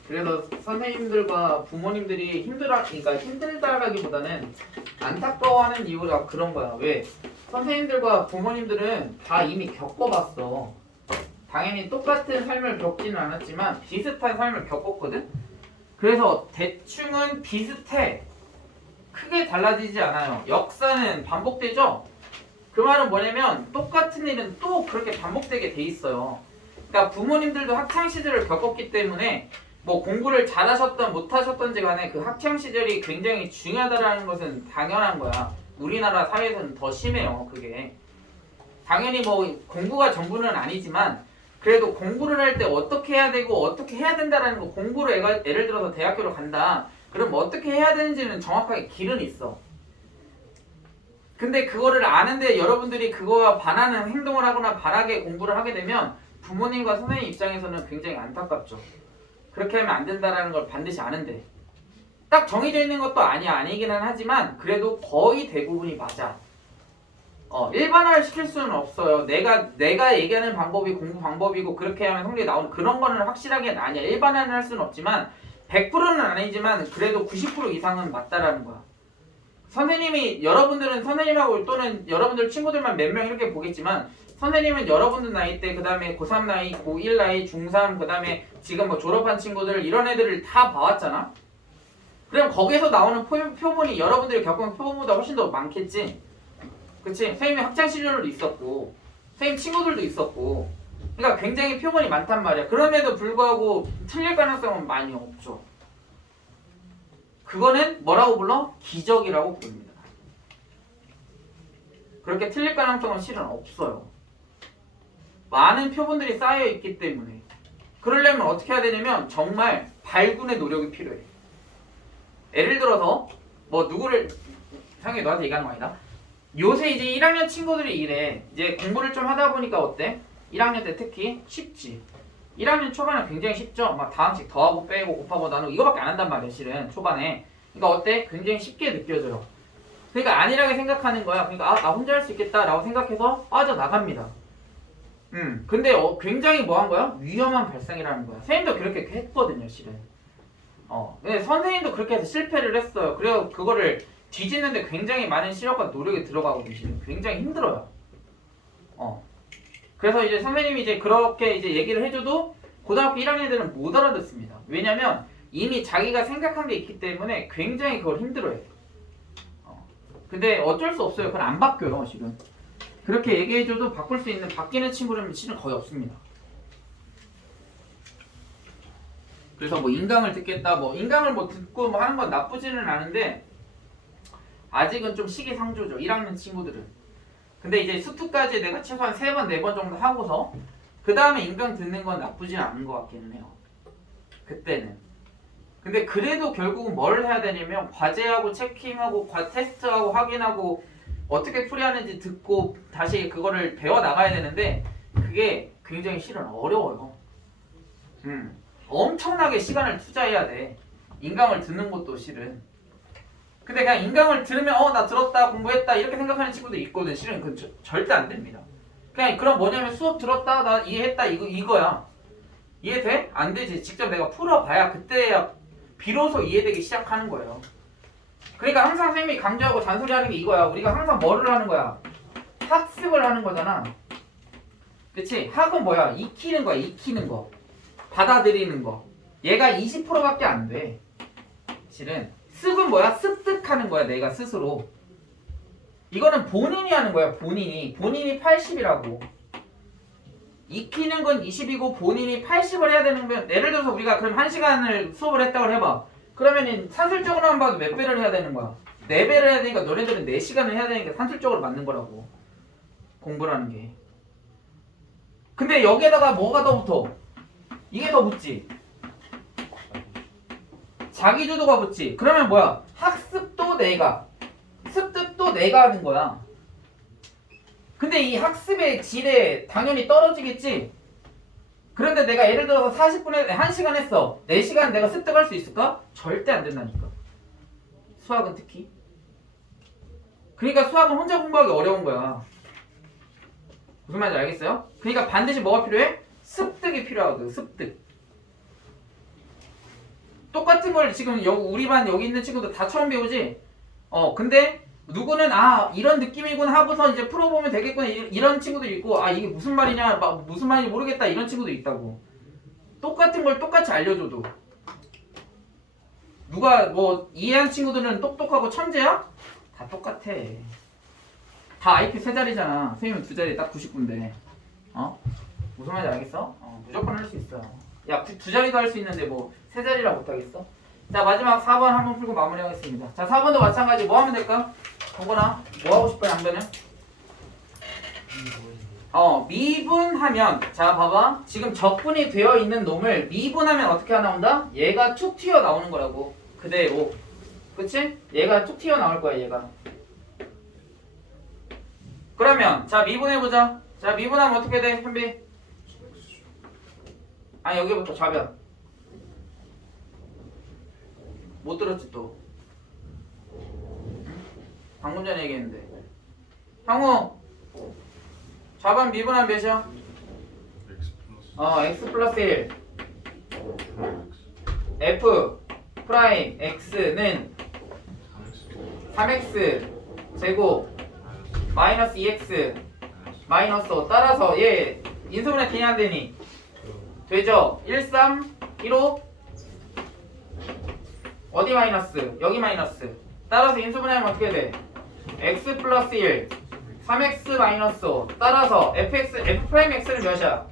그래서 선생님들과 부모님들이 그러니까 힘들다라기보다는 안타까워하는 이유가 그런 거야. 왜? 선생님들과 부모님들은 다 이미 겪어봤어. 당연히 똑같은 삶을 겪지는 않았지만 비슷한 삶을 겪었거든? 그래서 대충은 비슷해. 크게 달라지지 않아요. 역사는 반복되죠? 그 말은 뭐냐면 똑같은 일은 또 그렇게 반복되게 돼 있어요. 그러니까 부모님들도 학창시절을 겪었기 때문에 뭐 공부를 잘하셨던 못하셨던지 간에 그 학창시절이 굉장히 중요하다는 것은 당연한 거야. 우리나라 사회에서는 더 심해요. 그게. 당연히 뭐 공부가 전부는 아니지만 그래도 공부를 할 때 어떻게 해야 되고 어떻게 해야 된다라는 거 공부를 예를 들어서 대학교를 간다. 그럼 어떻게 해야 되는지는 정확하게 길은 있어. 근데 그거를 아는데 여러분들이 그거와 반하는 행동을 하거나 반하게 공부를 하게 되면 부모님과 선생님 입장에서는 굉장히 안타깝죠. 그렇게 하면 안 된다라는 걸 반드시 아는데 딱 정해져 있는 것도 아니기는 하지만 그래도 거의 대부분이 맞아. 일반화를 시킬 수는 없어요. 내가 얘기하는 방법이 공부 방법이고 그렇게 하면 성적이 나오는 그런 거는 확실하게 아니야. 일반화는 할 수는 없지만 100%는 아니지만 그래도 90% 이상은 맞다라는 거야. 선생님이 여러분들은 선생님하고 또는 여러분들 친구들만 몇 명 이렇게 보겠지만 선생님은 여러분들 나이 때 그 다음에 고3 나이, 고1 나이, 중3 그 다음에 지금 뭐 졸업한 친구들 이런 애들을 다 봐왔잖아. 그럼 거기서 나오는 표본이 여러분들이 겪은 표본보다 훨씬 더 많겠지. 그치? 선생님이 학창시절도 있었고 선생님 친구들도 있었고 그러니까 굉장히 표본이 많단 말이야. 그럼에도 불구하고 틀릴 가능성은 많이 없죠. 그거는 뭐라고 불러? 기적이라고 부릅니다. 그렇게 틀릴 가능성은 실은 없어요. 많은 표본들이 쌓여있기 때문에. 그러려면 어떻게 해야 되냐면 정말 발군의 노력이 필요해. 예를 들어서 뭐 누구를 상현이 너한테 얘기하는 거 아니다. 요새 이제 1학년 친구들이 이래. 이제 공부를 좀 하다 보니까 어때? 1학년 때 특히 쉽지. 1학년 초반은 굉장히 쉽죠. 막 다항식 더하고 빼고 곱하고 나누고 이거밖에 안 한단 말이야 실은 초반에. 그러니까 어때? 굉장히 쉽게 느껴져요. 그러니까 안일하게 생각하는 거야. 그러니까 나 혼자 할 수 있겠다라고 생각해서 빠져나갑니다. 근데 굉장히 뭐 한 거야? 위험한 발상이라는 거야. 선생님도 그렇게 했거든요 실은. 근데 선생님도 그렇게 해서 실패를 했어요. 그래서 그거를 뒤집는데 굉장히 많은 시력과 노력이 들어가거든요 실은. 굉장히 힘들어요. 그래서 이제 선생님이 이제 그렇게 이제 얘기를 해줘도 고등학교 1학년 애들은 못 알아듣습니다. 왜냐면 이미 자기가 생각한 게 있기 때문에 굉장히 그걸 힘들어해요. 근데 어쩔 수 없어요. 그건 안 바뀌어요 실은. 그렇게 얘기해줘도 바뀌는 친구는 실은 거의 없습니다. 그래서 뭐 인강을 듣겠다, 뭐 인강을 뭐 듣고 뭐 하는 건 나쁘지는 않은데 아직은 좀 시기상조죠 1학년 친구들은. 근데 이제 수투까지 내가 최소한 3번, 4번 정도 하고서 그 다음에 인강 듣는 건 나쁘진 않은 것 같기는 해요. 그때는. 근데 그래도 결국은 뭘 해야 되냐면 과제하고 체킹하고 테스트하고 확인하고 어떻게 풀이하는지 듣고 다시 그거를 배워 나가야 되는데 그게 굉장히 실은 어려워요. 엄청나게 시간을 투자해야 돼. 인강을 듣는 것도 실은. 근데 그냥 인강을 들으면 나 들었다 공부했다 이렇게 생각하는 친구들이 있거든. 실은 그건 절대 안 됩니다. 그냥 그럼 뭐냐면 수업 들었다 나 이해했다 이거야. 이해돼? 안 되지. 직접 내가 풀어봐야 그때야 비로소 이해되기 시작하는 거예요. 그러니까 항상 선생님이 강조하고 잔소리하는 게 이거야. 우리가 항상 뭐를 하는 거야? 학습을 하는 거잖아. 그치? 학은 뭐야? 익히는 거야. 익히는 거. 받아들이는 거. 얘가 20%밖에 안 돼. 실은 습은 뭐야? 습득하는 거야. 내가 스스로. 이거는 본인이 하는 거야. 본인이 80이라고. 익히는 건 20이고 본인이 80을 해야 되는 건 예를 들어서 우리가 그럼 1시간을 수업을 했다고 해봐. 그러면은 산술적으로만 봐도 몇 배를 해야 되는 거야? 4배를 해야 되니까 너네들은 4시간을 해야 되니까 산술적으로 맞는 거라고. 공부라는 게. 근데 여기에다가 뭐가 더 붙어? 이게 더 붙지. 자기주도가 붙지. 그러면 뭐야? 학습도 내가, 습득도 내가 하는 거야. 근데 이 학습의 질에 당연히 떨어지겠지? 그런데 내가 예를 들어서 40분에 1시간 했어. 4시간 내가 습득할 수 있을까? 절대 안 된다니까. 수학은 특히. 그러니까 수학은 혼자 공부하기 어려운 거야. 무슨 말인지 알겠어요? 그러니까 반드시 뭐가 필요해? 습득이 필요하거든. 습득. 똑같은 걸 지금 우리 반 여기 있는 친구들 다 처음 배우지? 근데 누구는 이런 느낌이구나 하고서 이제 풀어보면 되겠구나 이런 친구도 있고 이게 무슨 말이냐 무슨 말인지 모르겠다 이런 친구도 있다고. 똑같은 걸 똑같이 알려줘도 누가 뭐 이해한 친구들은 똑똑하고 천재야? 다 똑같아. 다 IQ 3자리잖아. 선생님은 2자리 딱 99인데 무슨 말인지 알겠어? 무조건 할 수 있어. 야 2자리도 할 수 있는데 뭐 3자리라 못하겠어? 자 마지막 4번 한번 풀고 마무리하겠습니다. 자 4번도 마찬가지. 뭐 하면 될까? 정건아 뭐 하고 싶어 양변은? 미분하면 자 봐봐 지금 적분이 되어 있는 놈을 미분하면 어떻게 나온다? 얘가 툭 튀어 나오는 거라고. 그대로. 그치? 얘가 툭 튀어 나올 거야 얘가. 그러면 자 미분해보자. 자 미분하면 어떻게 돼 현비? 여기부터 좌변. 못 들었지 또. 방금 전에 얘기했는데. 형우 좌변 미분하면 몇이야? x 플러스 1 f 프라임 x는 3x 제곱 마이너스 2x 마이너스 5 따라서 얘 인수분해 되냐 안 되니? 되죠? 1, 3, 1, 5 어디 마이너스? 여기 마이너스. 따라서 인수분해하면 어떻게 돼? x 플러스 1 3x 마이너스 5 따라서 f 프라임 x는 몇이야?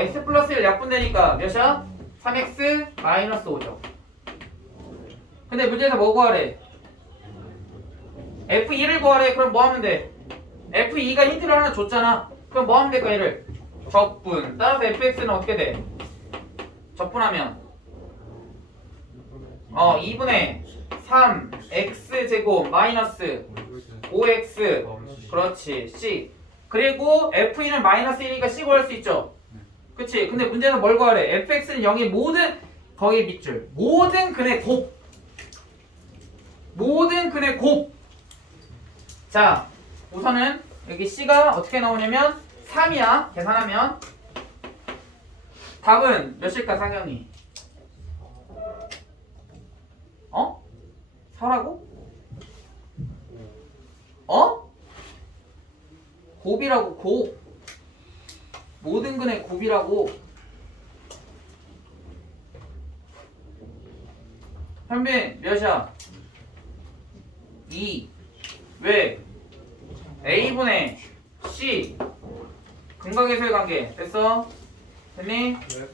x 플러스 1 약분되니까 몇이야? 3x 마이너스 5죠. 근데 문제에서 뭐 구하래? f2를 구하래. 그럼 뭐 하면 돼? f2가 힌트를 하나 줬잖아. 그럼 뭐 하면 될까 얘를? 적분. 따라서 fx는 어떻게 돼? 적분하면 2분의 3x제곱 마이너스 5x 그렇지 c. 그리고 f2는 마이너스 1이니까 c 구할 수 있죠. 그치? 근데 문제는 뭘 구하래? fx는 0의 모든 거기에 밑줄 모든 근의 곱. 모든 근의 곱. 자 우선은 여기 c가 어떻게 나오냐면 3이야. 계산하면 답은 몇일까 상영이? 4라고? 곱이라고. 곱. 모든 근의 곱이라고. 현빈 몇이야? 2. 왜? A분의 C 근각의 소의 관계 됐어? 됐니? 네.